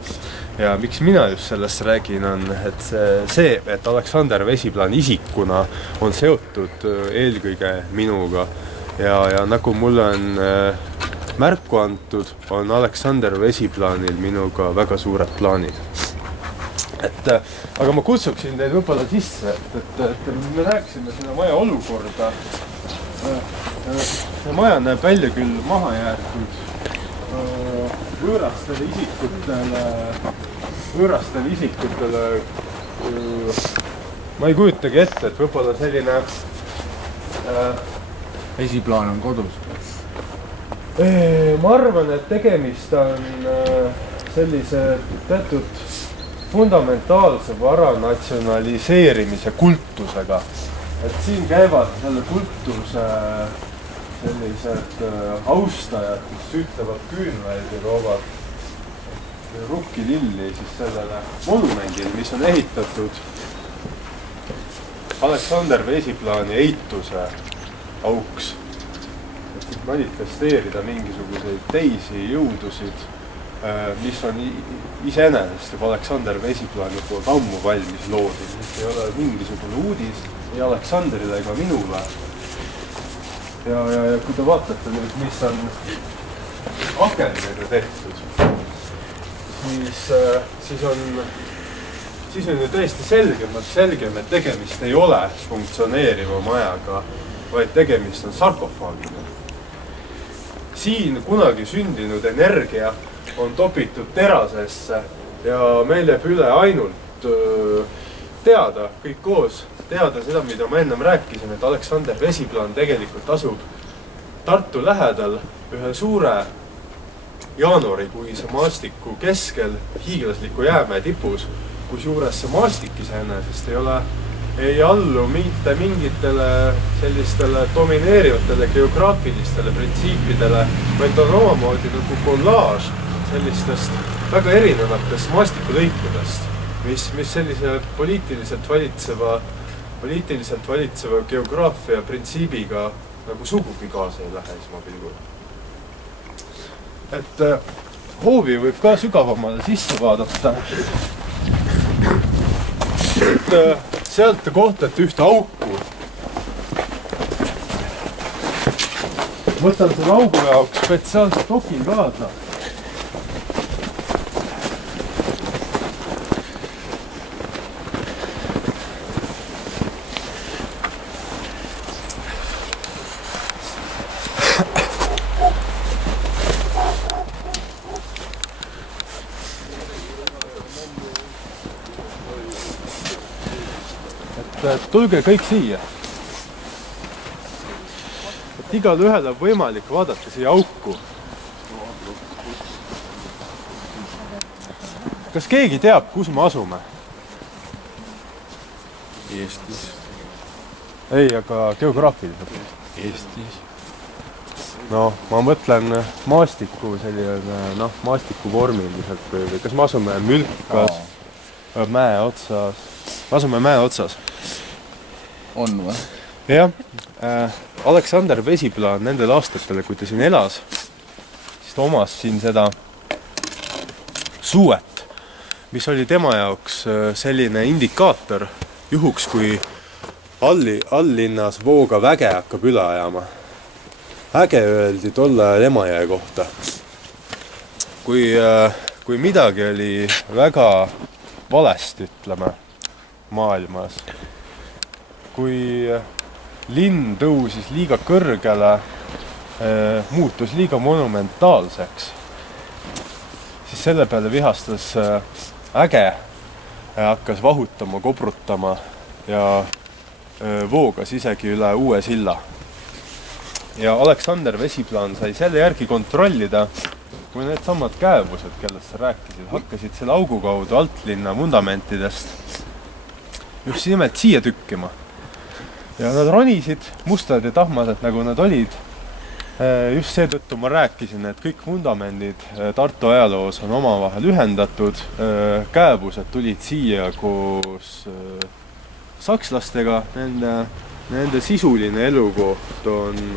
Ja miks mina just sellest räägin, on et see, et Aleksander Vesiplaan isikuna on seotud eelkõige minuga. Ja nagu mulle on märku antud, on Aleksander Vesiplaanil minuga väga suured plaanid. Aga ma kutsuksin teid võib-olla sisse, et me rääksime selle maja olukorda. See maja näeb välja küll maha jäetud võõrastele isikutele. Ma ei kujutagi ette, et võib-olla selline Vesiplaan on kodus. Ma arvan, et tegemist on sellise teatud fundamentaalse vara natsionaliseerimise kultusega. Et siin käivad selle kultuse sellised austajad, kes süütavad küünlaid ja toovad rukkililli siis sellele monumendil, mis on ehitatud Aleksander Vesiplaani eituse auks. Et manifesteerida mingisuguseid teisi jõudusid, mis on iseenesest juba Aleksander Vesiplaani poolt ammu valmis loodud. Mis ei ole mingisugune uudis ei Aleksandrile ega minule. Ja kui te vaatate nüüd, mis on akendega tehtud, siis on ju tõesti selgem, et tegemist ei ole funktsioneeriva majaga, vaid tegemist on sarkofaagina. Siin kunagi sündinud energia on topitud terasesse ja meil jääb üle ainult teada kõik koos, teada seda, mida ma ennem rääkisin, et Aleksander Vesiplaan tegelikult asub Tartu lähedal ühe suure jaanuarikuise maastiku keskel hiiglasliku jäämäe tipus, kui suures see maastik iseenesest ei allu mitte mingitele sellistele domineerivatele geograafilistele printsiipidele, vaid on omamoodi nagu kollaaž sellistest väga erinevatest maastikulõikudest, mis sellise poliitiliselt valitseva geograafia printsiibiga nagu sugugi kaasa ei lähe esmapilgul. Et hoovi võib ka sügavamale sisse vaadata. Et sealt te kohtate ühte auku. Võtan selle augu jaoks spetsiaalselt oki kaasa. Tulge kõik siia. Et igal ühel on võimalik vaadata siia auku. Kas keegi teab, kus me asume? Eestis. Ei, aga geograafiliselt. Eestis. No, ma mõtlen maastiku selline, maastiku vormiliselt või kas me asume Mülkas, mäe otsas? Me asume mäe otsas. On või? Jah, Aleksander Vesiplaan nendel aastatele, kui ta siin elas, siis ta omas siin seda suuet, mis oli tema jaoks selline indikaator juhuks, kui alllinnas Vooga väge hakkab üle ajama. Äge öeldi tolle ajal Emajõe kohta. Kui midagi oli väga valesti, ütleme, maailmas, kui linn tõusis liiga kõrgele, muutus liiga monumentaalseks, siis selle peale vihastas Äge, hakkas vahutama, kobrutama ja voogas isegi üle uue silla. Ja Aleksander Vesiplaan sai selle järgi kontrollida, kui need samad kääbused, kellest sa rääkisid, hakkasid selle augu kaudu altlinna vundamentidest just nimelt siia tükkima. Ja nad ronisid, mustad ja tahmased, nagu nad olid. Just seetõttu ma rääkisin, et kõik vundamendid Tartu ajaloos on omavahel ühendatud. Kääbused tulid siia koos sakslastega. Nende sisuline elukoht on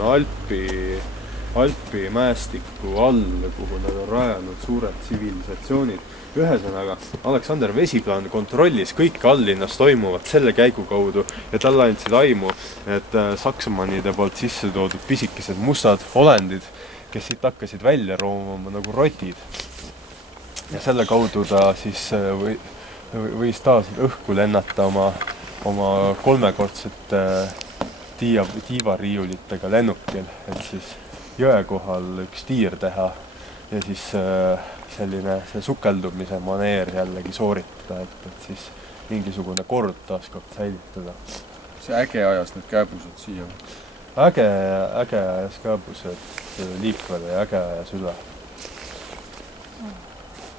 Alpi mäestiku all, kuhu nad on rajanud suured tsivilisatsioonid. Ühesõnaga, Aleksander Vesiplaan kontrollis kõike alllinnas toimuvat selle käigu kaudu ja talle andsid aimu, et saksamanide poolt sisse toodud pisikesed mustad olendid, kes siit hakkasid välja roomama nagu rotid. Ja selle kaudu ta siis võis taas õhku lennata oma kolmekordset tiivariiulitega lennukil, et siis jõe kohal üks tiir teha ja siis see sukeldumise maneer jällegi sooritada, et siis mingisugune kord taaskord säilitada. See Äge ajas need kääbused siia? Äge ajas kääbused liikvele ja Äge ajas üle.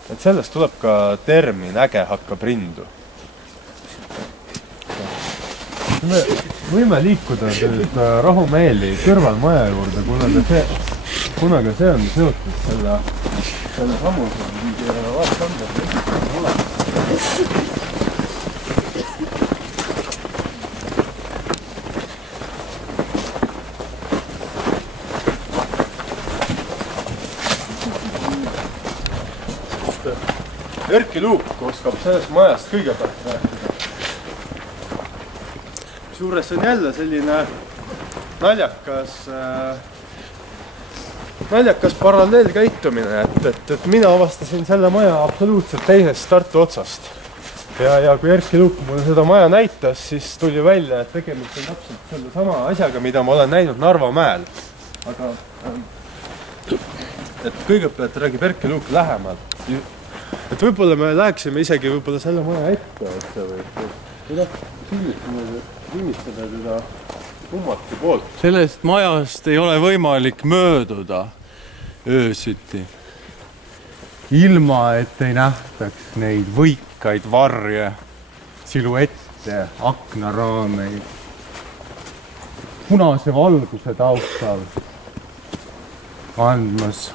Et sellest tuleb ka termin Äge hakkab rindu. Me võime liikuda nüüd rahumeeli kõrvalmaja juurde, kuna ka see on seotud selle sammuse, mingi Aleksander Vesiplaan olemas. Erki Luuk oskab sellest majast kõigepealt rääkida. Suures on jälle selline naljakas paralleelkäitumine, et mina avastasin selle maja absoluutselt teisest Tartu otsast. Ja kui Erki Luuk mulle seda maja näitas, siis tuli välja, et tegemist on täpselt selle sama asjaga, mida ma olen näinud Narva mäel. Aga et kõigepealt räägib Erki Luuk lähemalt. Et võib-olla me läheksime isegi võib-olla selle maja ette, või silmistada teda kummati poolt. Sellest majast ei ole võimalik mööduda öösiti, ilma et ei nähtaks neid võikaid varje, siluette, aknaraameid, punase valguse taustal andmas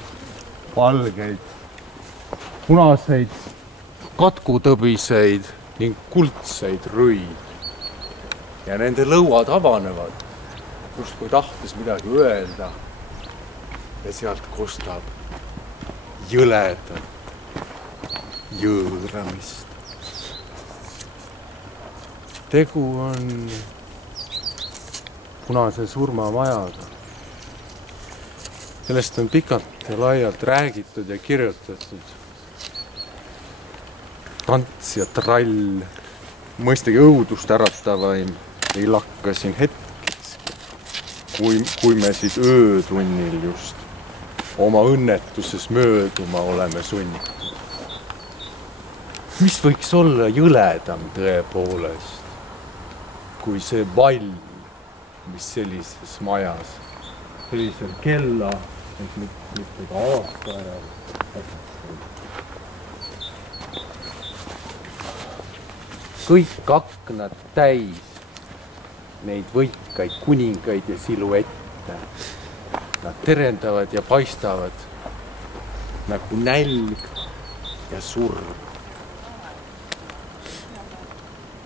valgeid, punaseid, katkutõbiseid ning kuldseid rõid. Ja nende lõuad avanevad, just kui tahtes midagi öelda, ja sealt kostab jõledat jõõramist. Tegu on punase surmamajaga. Sellest on pikalt ja laialt räägitud ja kirjutatud. Tants ja trall, mõistagi õudust äratavaim, ei lakka siin hetkeks, kui me siis öötunnil just oma õnnetuses mööduma oleme sunnitud. Mis võiks olla jõledam tõepoolest, kui see vall, mis sellises majas, sellisel kella, mitte ka aasta ära, kõik aknad täis neid võikaid, kuningaid ja siluette. Nad terendavad ja paistavad nagu nälg ja surm.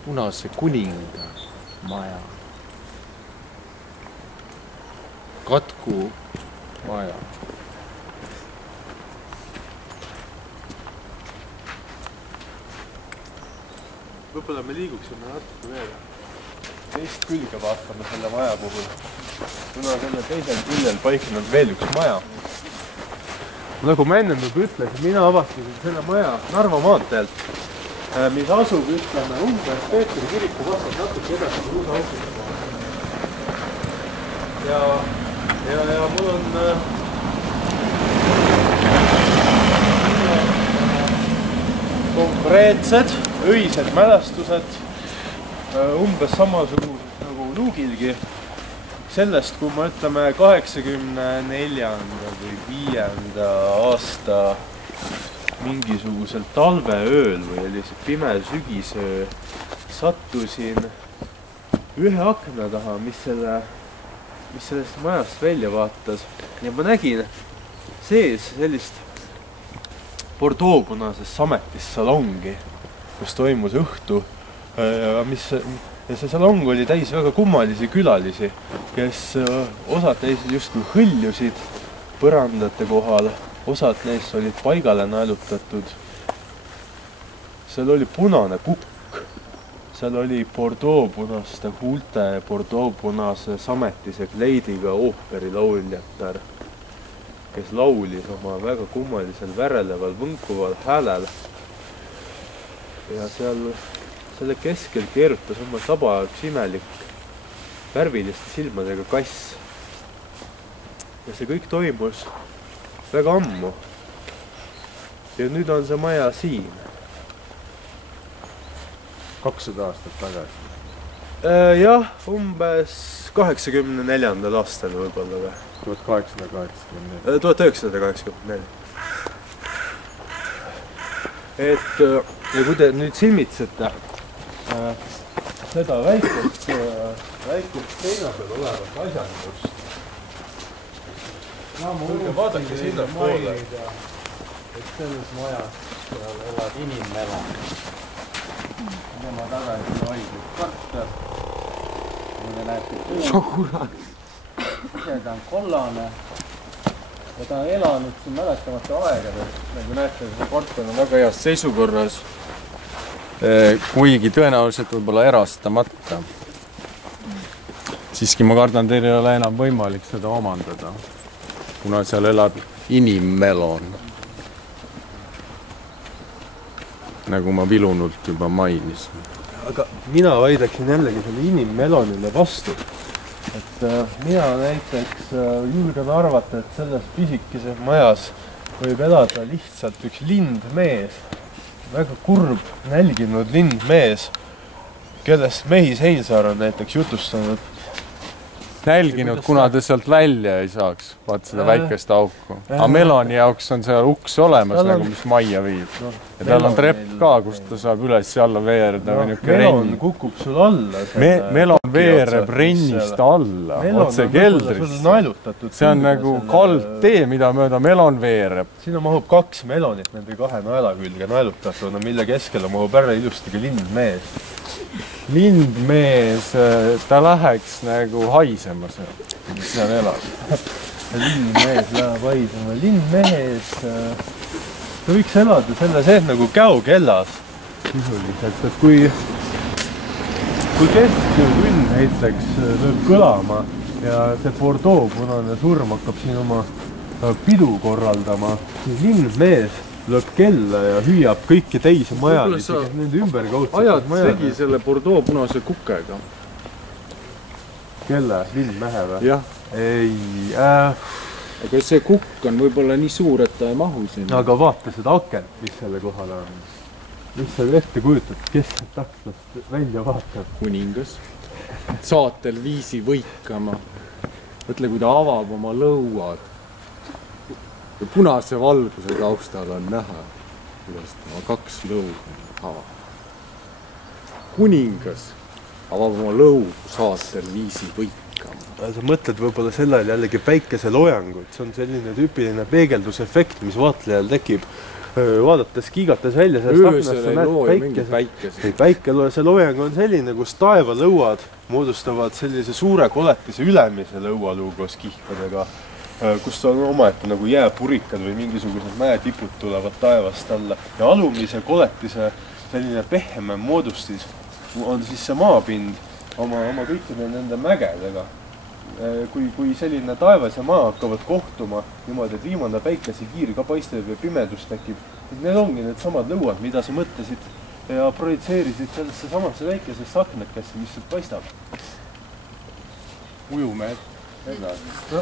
Punase kuninga maja. Katku maja. võib-olla me liiguksime natuke veel teist külge vaatame selle maja puhul. Kuna selle teisel küljel paiknenud veel üks maja. Nagu ma ennem juba ütlesin, mina avastasin selle maja Narva maanteelt, mis asub, ütleme, umbes Peetri kiriku vastas natuke edasi Uus Aukide poole. Ja mul on konkreetsed öised mälestused umbes samasugused nagu Luugilgi sellest, kui ma ütleme 84. või 5. aasta mingisugusel talveööl või oli see pime sügisöö sattusin ühe akna taha, mis sellest majast välja vaatas ja ma nägin sees sellist Bordeaux-punasest sametist salongi, kus toimus õhtu ja see salong oli täis väga kummalisi külalisi, kes osad neist justkui hõljusid põrandate kohal, osad neist olid paigale naelutatud. Seal oli punane kukk, seal oli Bordeaux-punaste huulte, Bordeaux-punase sametise kleidiga ooperilauljatär, kes laulis oma väga kummalisel väreleval võnkuval häälel. Ja selle keskel keerutas oma saba üks imelik värviliste silmadega kass. Ja see kõik toimus väga ammu. Ja nüüd on see maja siin. 200 aastat tagasi. Jah, umbes 84. aastal võib-olla või? 1884. 1984. Ja kui te nüüd silmitsete seda väikest seina peal olevat asjandust, vaadake sinna poole. Et selles majas elab inimmela. Tema tagasi hoidnud kartel. Kui te näete kurat. Ise ta on kollane. Ja ta on elanud siin mäletamata aegadest. Nagu näete, see korter on väga heas seisukorras. Kuigi tõenäoliselt võib-olla erastamata. Siiski ma kardan, teil ei ole enam võimalik seda omandada. Kuna seal elab inimmelon. Nagu ma vilunult juba mainisin. Aga mina vaidaksin jällegi selle inimmelonile vastu. Et mina näiteks julgen arvata, et selles pisikeses majas võib elada lihtsalt üks lindmees. Väga kurb, nälginud lindmees, kellest Mehis Heilsaar on näiteks jutustanud. Nälginud, kuna ta sealt välja ei saaks. Vaat seda väikest auku. Aga meloni jaoks on seal uks olemas, nagu mis majja viib. Ja tal on trepp ka, kust ta saab üles ja alla veereda. Melon kukub sul alla. Melon veereb rennist alla, otse keldrist. See on nagu kaldtee, mida mööda melon veereb. Sinna mahub 2 melonit nende 2 naela külge naelutatuna, mille keskele mahub ära ilusti ka lindmees. Lindmees, ta läheks nagu haisema seal, mis seal elab. Lindmees läheb haisema. Lindmees, ta võiks elada selle sees nagu käokellas. Sisuliselt, et kui keskkünn näiteks lööb kõlama ja see Bordeaux-punane surm hakkab siin oma pidu korraldama, siis lindmees lööb kella ja hüüab kõiki teisi majalisi, kes nende ümberkaudselt ajad tegi selle Bordeaux-punase kukega. Kelle? Lindmehe või? Jah. Ei, Aga see kukk on võib-olla nii suur, et ta ei mahu sinna. Aga vaata seda akent, mis selle kohal on. Mis sa ette kujutad, kes takslast välja vaatab? Kuningas. Saatel viisi võikama. Mõtle, kui ta avab oma lõuad. Ja punase valguse taustal on näha, kuidas ta 2 lõu avab. Kuningas avab oma lõu saatel viisi võikama. Sa mõtled võib-olla sellel jällegi päikeseloojangut. See on selline tüüpiline peegeldusefekt, mis vaatlejal tekib. Vaadates, kiigates välja sellest aknast, sa näed päikese loojang on selline, kus taevalõuad moodustavad sellise suure koletise ülemise lõualuu koos kihkadega, kus on omaette nagu jääpurikad või mingisugused mäetipud tulevad taevast alla ja alumise koletise selline pehme moodustis on siis see maapind oma kõikide nende mägedega. Kui selline taevas ja maa hakkavad kohtuma niimoodi, et viimane päikesekiir ka paistab ja pimedus tekib, et need ongi need samad lõuad, mida sa mõtlesid ja projitseerisid sellesse samasse väikesesse aknakesse, mis sealt paistab. Ujume edasi. No.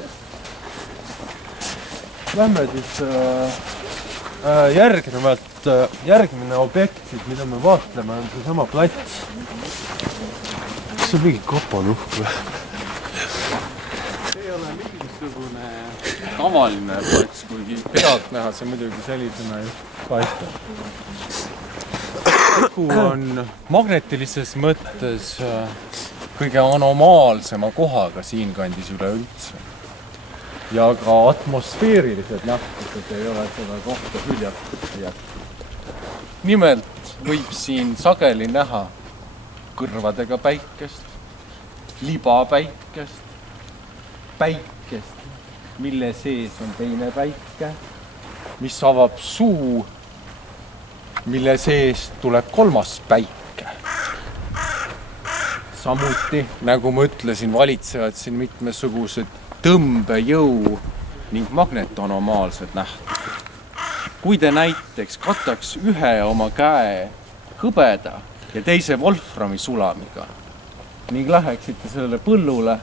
Lähme siis järgmine objektid, mida me vaatleme, on see sama plats. Kas see on mingi kapanuhk või? See ei ole mingisugune tavaline plats, kuigi pealt näha see muidugi sellisena just paistab. Tegu on magnetilises mõttes kõige anomaalsema kohaga siinkandis üleüldse. Ja ka atmosfeerilised nähtused ei ole seda kohta hüljatud. Nimelt võib siin sageli näha kõrvadega päikest, libapäikest, päikest, mille sees on teine päike, mis avab suu, mille sees tuleb kolmas päike. Samuti, nagu ma ütlesin, valitsevad siin mitmesugused tõmbejõu ning magnetonomaalsed nähtused. Kui te näiteks kataks ühe oma käe hõbeda ja teise wolframi sulamiga ning läheksite sellele põllule,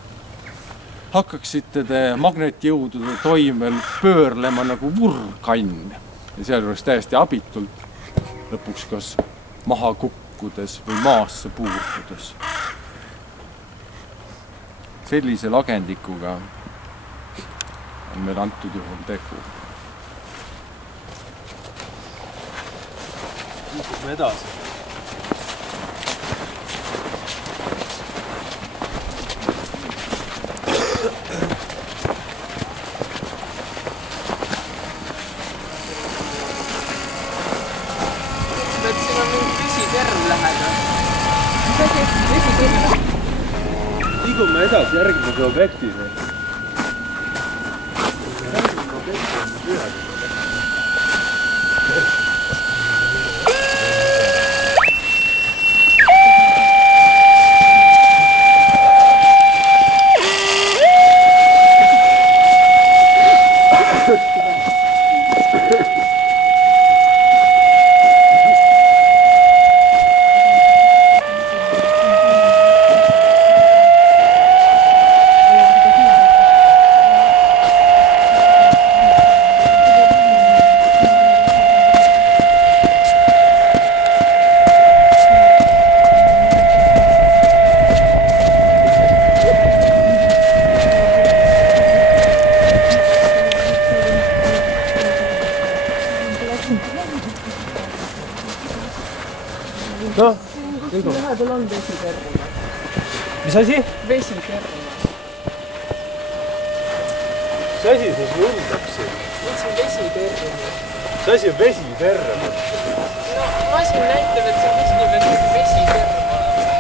hakkaksite te magnetjõudude toimel pöörlema nagu vurrkann ja sealjuures täiesti abitult, lõpuks kas maha kukkudes või maasse puurdudes. Sellise lagendikuga on meil antud juhul tegu. Liigume edasi. Siin on mingi vesiterv lähedal. Mis asi? Vesiterv? Liigume edasi järgmise objektini. No, lähedal on vesiterv. mis asi? Vesiterv. Mis asi see sul undab siin? Mis on vesiterv? Mis asi on vesiterv? No, masin näitab, et see kuskil peaks vesiterv olema.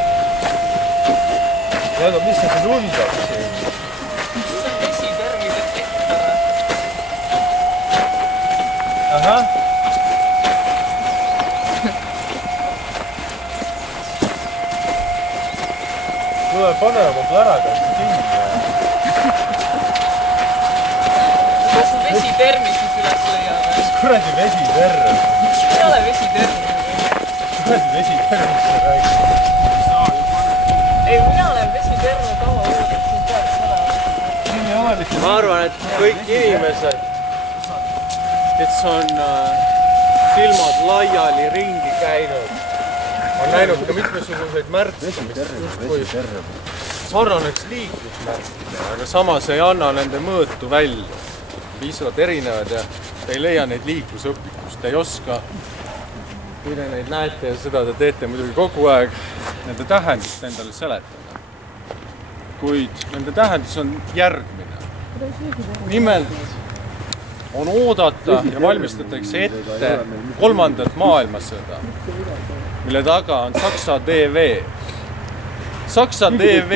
Ja, aga mis see sul undab siin? See on vesitervide tektor. Ahah. Tule pane oma pläraga kinni. Kas on vesitermi siis üles leiame? Mis kuradi vesiterv? Ei ole vesitermi. Kuradi vesiterv, mis sa räägid? Ei, mina olen vesitermi kaua uudib, siin peaks olema. Ma arvan, et kõik inimesed, kes on silmad laiali ringi käinud, on näinud ka mitmesuguseid märke, mis sarnaneks liiklusmärkidele, aga samas ei anna nende mõõtu välja. Piisavalt erinevad ja te ei leia neid liiklusõpikust, te ei oska, kui te neid näete ja seda te teete muidugi kogu aeg, nende tähendust endale seletada. Kuid nende tähendus on järgmine. Nimelt on oodata ja valmistatakse ette 3. maailmasõda, mille taga on Saksa DV. Saksa DV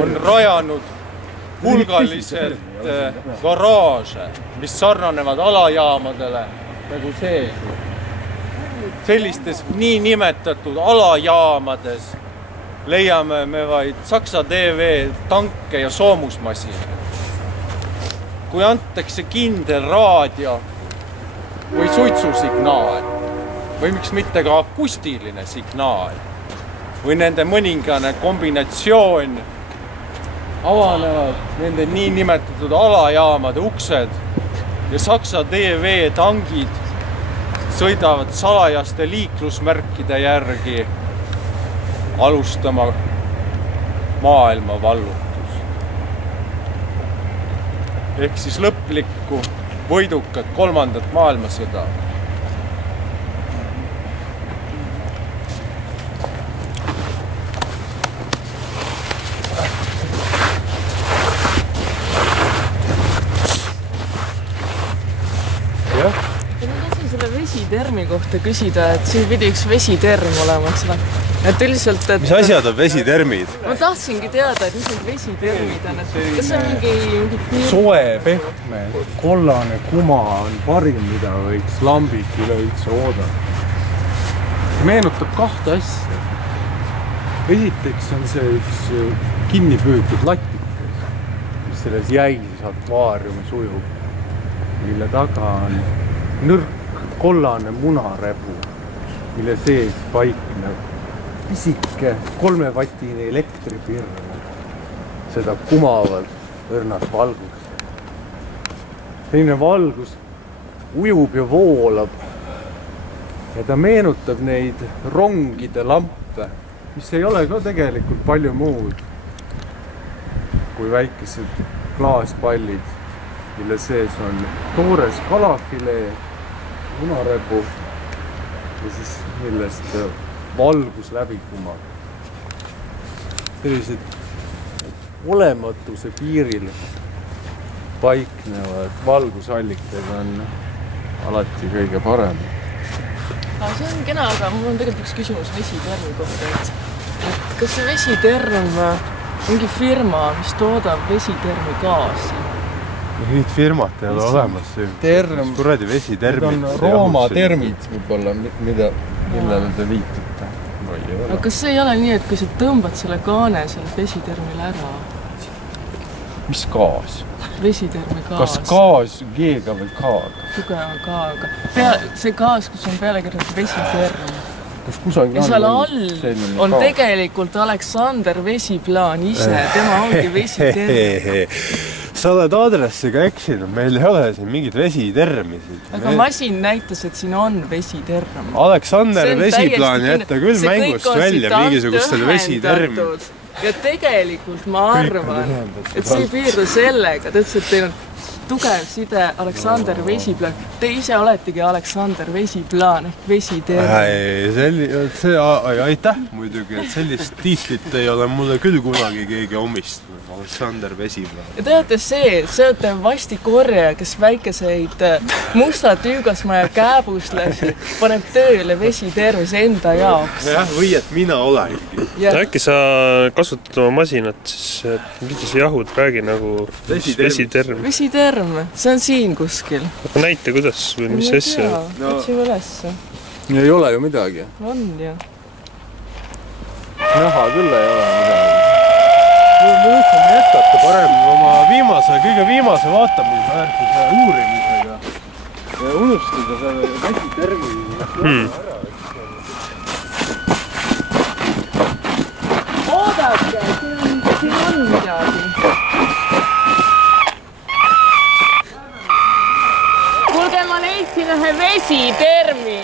on rajanud hulgaliselt garaaže, mis sarnanevad alajaamadele nagu see. sellistes niinimetatud alajaamades leiame me vaid Saksa TV tanke ja soomusmasinaid. Kui antakse kindel raadio või suitsusignaal või miks mitte ka akustiline signaal või nende mõningane kombinatsioon, avanevad nende niinimetatud alajaamade uksed ja Saksa TV tangid sõidavad salajaste liiklusmärkide järgi alustama maailma vallutust. Ehk siis lõplikku võidukat 3. maailmasõda. Vesitermi kohta küsida, et siin pidi üks vesiterm olema, eks ole. Et üldiselt, et... Mis asjad on vesitermid? Ma tahtsingi teada, et mis need vesitermid on, et kas see on mingi... Soe, pehme, kollane kuma on parim, mida võiks lambik üleüldse oodata. Meenutab 2 asja. Esiteks on see üks kinni püütud latikas, mis selles jäises akvaariumis ujub, mille taga on nõrk kollane munarebu, mille sees paikneb pisike 3-vatine elektripirn, seda kumavalt õrnas valgus. Selline valgus ujub ja voolab ja ta meenutab neid rongide lampe, mis ei ole ka tegelikult palju muud kui väikesed klaaspallid, mille sees on toores kalafilee, munarebu ja siis millest valgus läbi kumab. Sellised olematuse piiril paiknevad valgusallikad on alati kõige parem. See on kena, aga mul on tegelikult üks küsimus vesitermi kohta, et kas see vesiterm mingi firma, mis toodab vesitermi gaasi? Neid firmat ei ole olemas. Term. Kuradi vesitermid. Need on Rooma termid võib-olla, millele te viitate. Aga kas see ei ole nii, et kui sa tõmbad selle kaane sellelt vesitermile ära? Mis gaas? Vesitermi gaas. Kas gaas G-ga või K-ga? Tugeva K-ga. See gaas, kus on peale kirjutatud vesiterm. Ja seal all on tegelikult Aleksander Vesiplaan ise, tema ongi vesiterm. Sa oled aadressiga eksinud, meil ei ole siin mingid vesitermisid. Aga masin näitas, et siin on vesiterm. Aleksander Vesiplaan jätta küll mängust välja mingisugustel vesitermid. Ja tegelikult ma arvan, et see ei piirdu sellega, ta ütles, et teil on tugev side Aleksander Vesiplaan. Te ise oletegi Aleksander Vesiplaan ehk vesiterm. Aitäh muidugi, et sellist tiitlit ei ole mulle küll kunagi keegi omistanud. Aleksander Vesiplaan. Ja teate see olete vastikorja, kes väikeseid musta tüügasmaja kääbuslasi paneb tööle vesitermis enda jaoks. Või et mina olengi. Äkki sa kasutad oma masinat, siis mida sa jahud, räägi nagu vesiterm. Vesiterm, see on siin kuskil. Aga näite, kuidas või mis asja? Otsime ülesse. Ei ole ju midagi. On ju. Näha küll ei ole midagi. Ma mõtlen jätkata parem oma kõige viimase vaatamisväärtuse uurimisega ja unustada selle vesitermi ära. Oodake, siin on midagi. Kuulge, ma leidsin ühe vesitermi.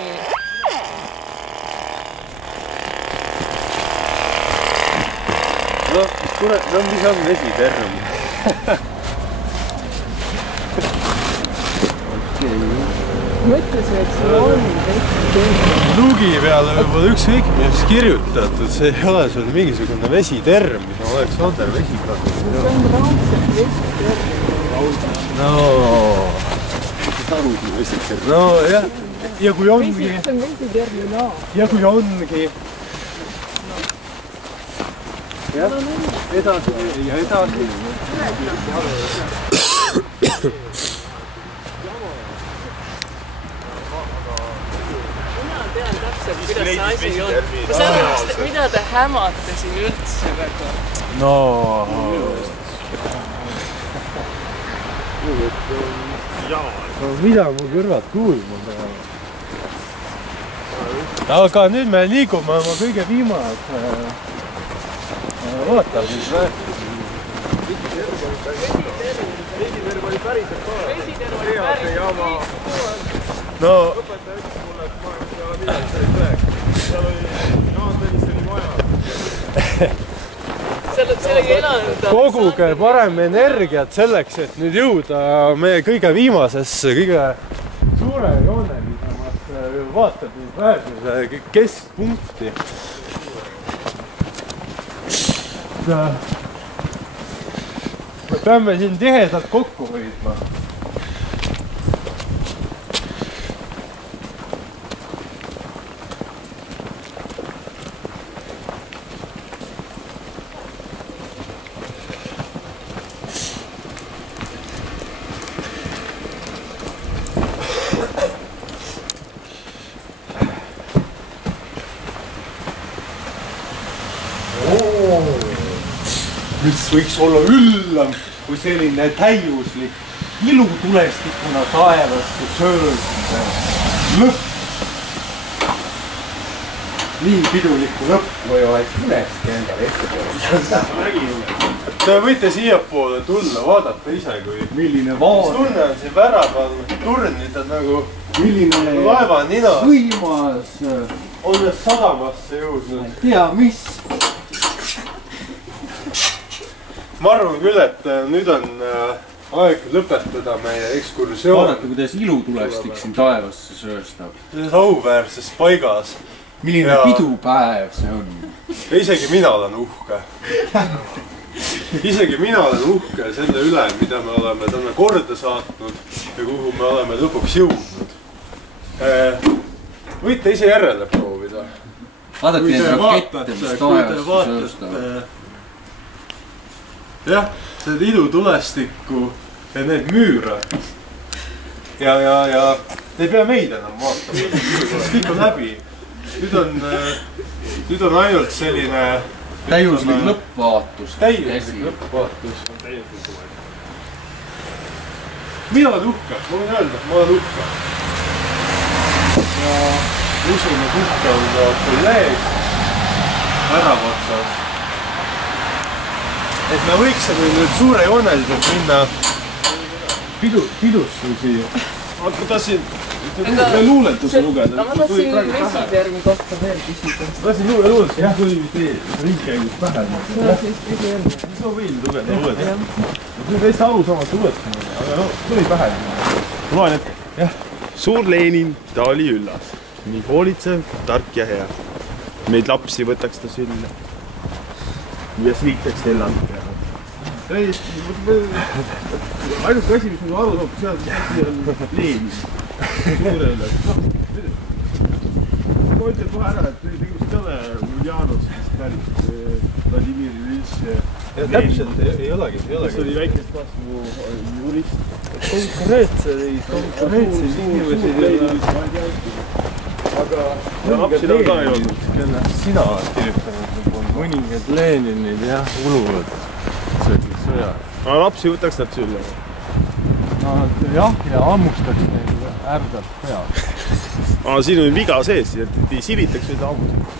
Mis on vesiterm? Mõtlesin, et see on vesiterm. Lugi peale võib-olla ükskõik, mis kirjutatud, see ei ole sul mingisugune vesiterm, mis on Aleksander Vesiplaan. See on raudselt vesiterm. No jah, ja kui ongi... See on vesitermi naa. Ja kui ongi... Jah, edasi ja edasi. Mina tean täpselt. see asi on? Ma saan aru, mida te hämate siin üldse väga? No... mida mu kõrvad kuulma peavad? Aga nüüd me liigume oma kõige viimast vaata, mis rääkis. Vesiterv oli päriselt ka. Vesiterv oli päriselt. No... õpetaja ütles mulle, et ma ei ole midagi sai tõeks. Seal oli Jaan Tõnissoni maja. Sellega elanud... Koguge parem energiat selleks, et nüüd jõuda meie kõige viimasesse, kõige suure joonelisemast vaatamisväärsuse keskpunkti. Me peame siin tihedalt kokku hoidma. Mis võiks olla üllam kui selline täiuslik ilutulestikuna taevasse söömine lõpp. Nii pidulikku lõppu ei oleks üleski endale ette peale. Te võite siiapoole tulla, vaadata ise, kui milline vaade. Tunne on siin väraval turnida nagu milline laeva nina. Võimas. Olles sadamasse jõudnud. Tea mis. Ma arvan küll, et nüüd on aeg lõpetada meie ekskursioon. Vaadake, kuidas ilutulestik siin taevasse sööstab. Selles auväärses paigas. Milline pidupäev see on. Ja isegi mina olen uhke. Isegi mina olen uhke selle üle, mida me oleme täna korda saatnud ja kuhu me oleme lõpuks jõudnud. Võite ise järele proovida. Vaadake need rakette, mis taevasse sööstavad. Jah, seda ilutulestikku ja need müüre. Ja te ei pea meid enam vaatama. Kõik on läbi. Nüüd on ainult selline... täiuslik lõppvaatus. Täiuslik lõppvaatus. Mina olen uhke. Ma võin öelda, et ma olen uhke. Ja usun, et uhke on ka kolleeg Väravatsas. Et me võiksime nüüd suure jooneliselt minna pidustusi. Ma tahtsin luuletuse lugeda. Ma tahtsin Vesitervi kohta veel küsida. Ma tahtsin luuletuse, jah, kui tee ringkäigus pähe. Ma võin lugeda luuletuse. See on täiesti arusaamatu luuletus, aga no, tuli pähe. Ma loen ette. Jah. Suur Lenin, ta oli üllas. Nii hoolitsev, tark ja hea. Meid lapsi võtaks ta sülle. Ja sviitaks tellant peale. Ainuke asi, mis mul aru saab, seal on Lenin. Suure üles. Ma ütlen kohe ära, et tegelikult ei ole Uljanos, kes pärit Vladimir Ilyich. Täpselt ei olegi. Kes oli väikest kasvu jurist. Konkreetseid inimesi ei ole. Aga lapsil on ka ei olnud. Kellest sina oled kirjutanud? Mõningad Leninid, jah, uluvad. Sõja. Aga lapsi võtaks nad sülle? Jah, ja ammustaks neid ärdalt peal. Aga siin on viga sees, et ei silitaks neid ammustaks.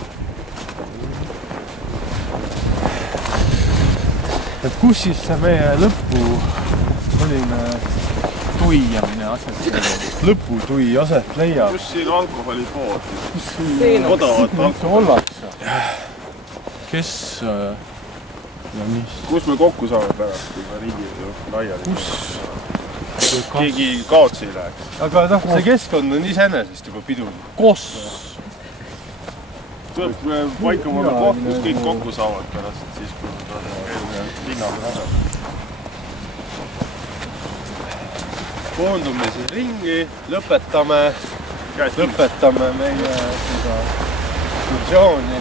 Et kus siis see meie lõpu selline tuiamine aset leiab? Lõputui aset leiab. Kus siin alkoholipood? Kus siin ollakse? Kes ja mis? Kus me kokku saame pärast, kui me riigi laiali? Kus? Keegi kaotsi ei läheks. Aga see keskkond on iseenesest juba pidunud. Kos? Tuleb paika mulle koht, kus kõik kokku saavad pärast, siis kui nad linnaga nädal. Koondume siis ringi, lõpetame meie ekskursiooni.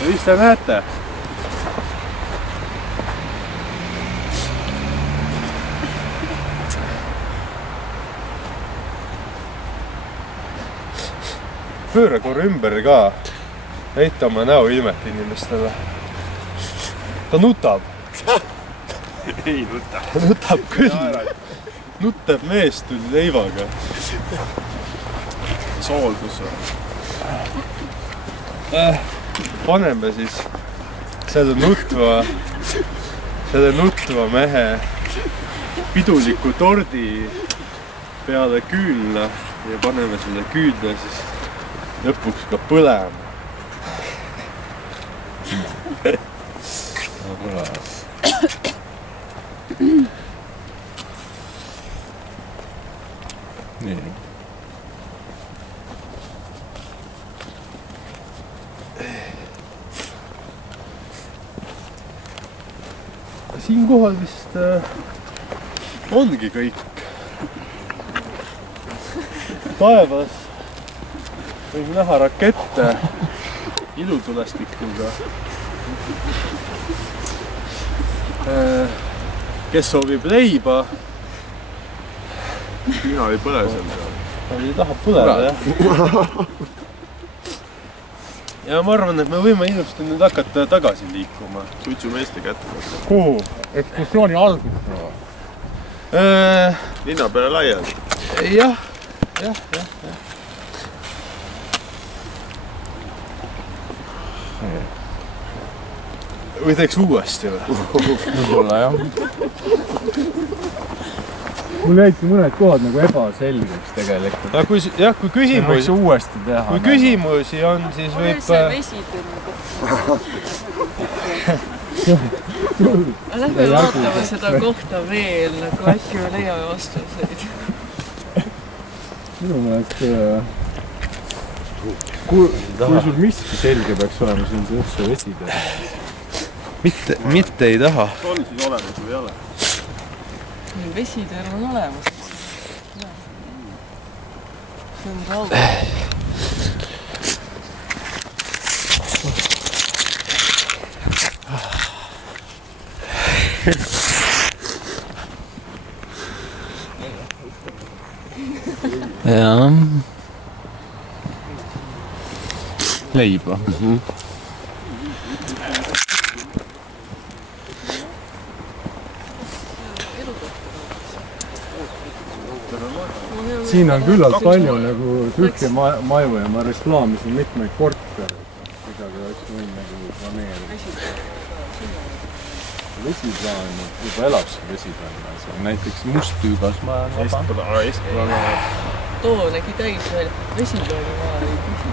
Ja mis te näete? pööra korra ümber ka. Näita oma näoilmet inimestele. Ta nutab. Ei nuta. Nutab küll. Nutab mees tuli leivaga. Sooldus. Paneme siis selle nutva mehe piduliku tordi peale küünla ja paneme selle küünla siis lõpuks ka põlema. Nii. Siinkohal vist ongi kõik. Taevas võime näha rakette ilutulestikuga. Kes soovib leiba? Mina ei põle seal peal. Ei taha põleda, jah. Ja ma arvan, et me võime ilusti nüüd hakata tagasi liikuma. Suitsumeeste kätte. Kuhu? Ekskursiooni algus. Linna peale laiali. Jah. Või teeks uuesti või? Võib-olla jah. Mul jäidki mõned kohad nagu ebaselgeks tegelikult. No, kui küsimusi uuesti teha. Kui küsimusi on, siis võib... see vesitõrne kohta? Lähme vaatame seda kohta veel, nagu äkki me leiame vastuseid. Minu meelest... Kui sul miski selge peaks olema, siis on see just see vesitõrne. Mitte ei taha. On siis olemas või ei ole? Vesitõrn on olemas. See on raud. Jaa. Leiba. Siin on küllalt palju nagu tühje maju ja ma reklaamisin mitmeid kortereid. Kuidagi oleks võin nagu planeerida. Vesiplaan, juba elab see vesiplaan. See on näiteks Mustüügas maja. Too nägi täis veel. Vesiplaani maja ei küsi.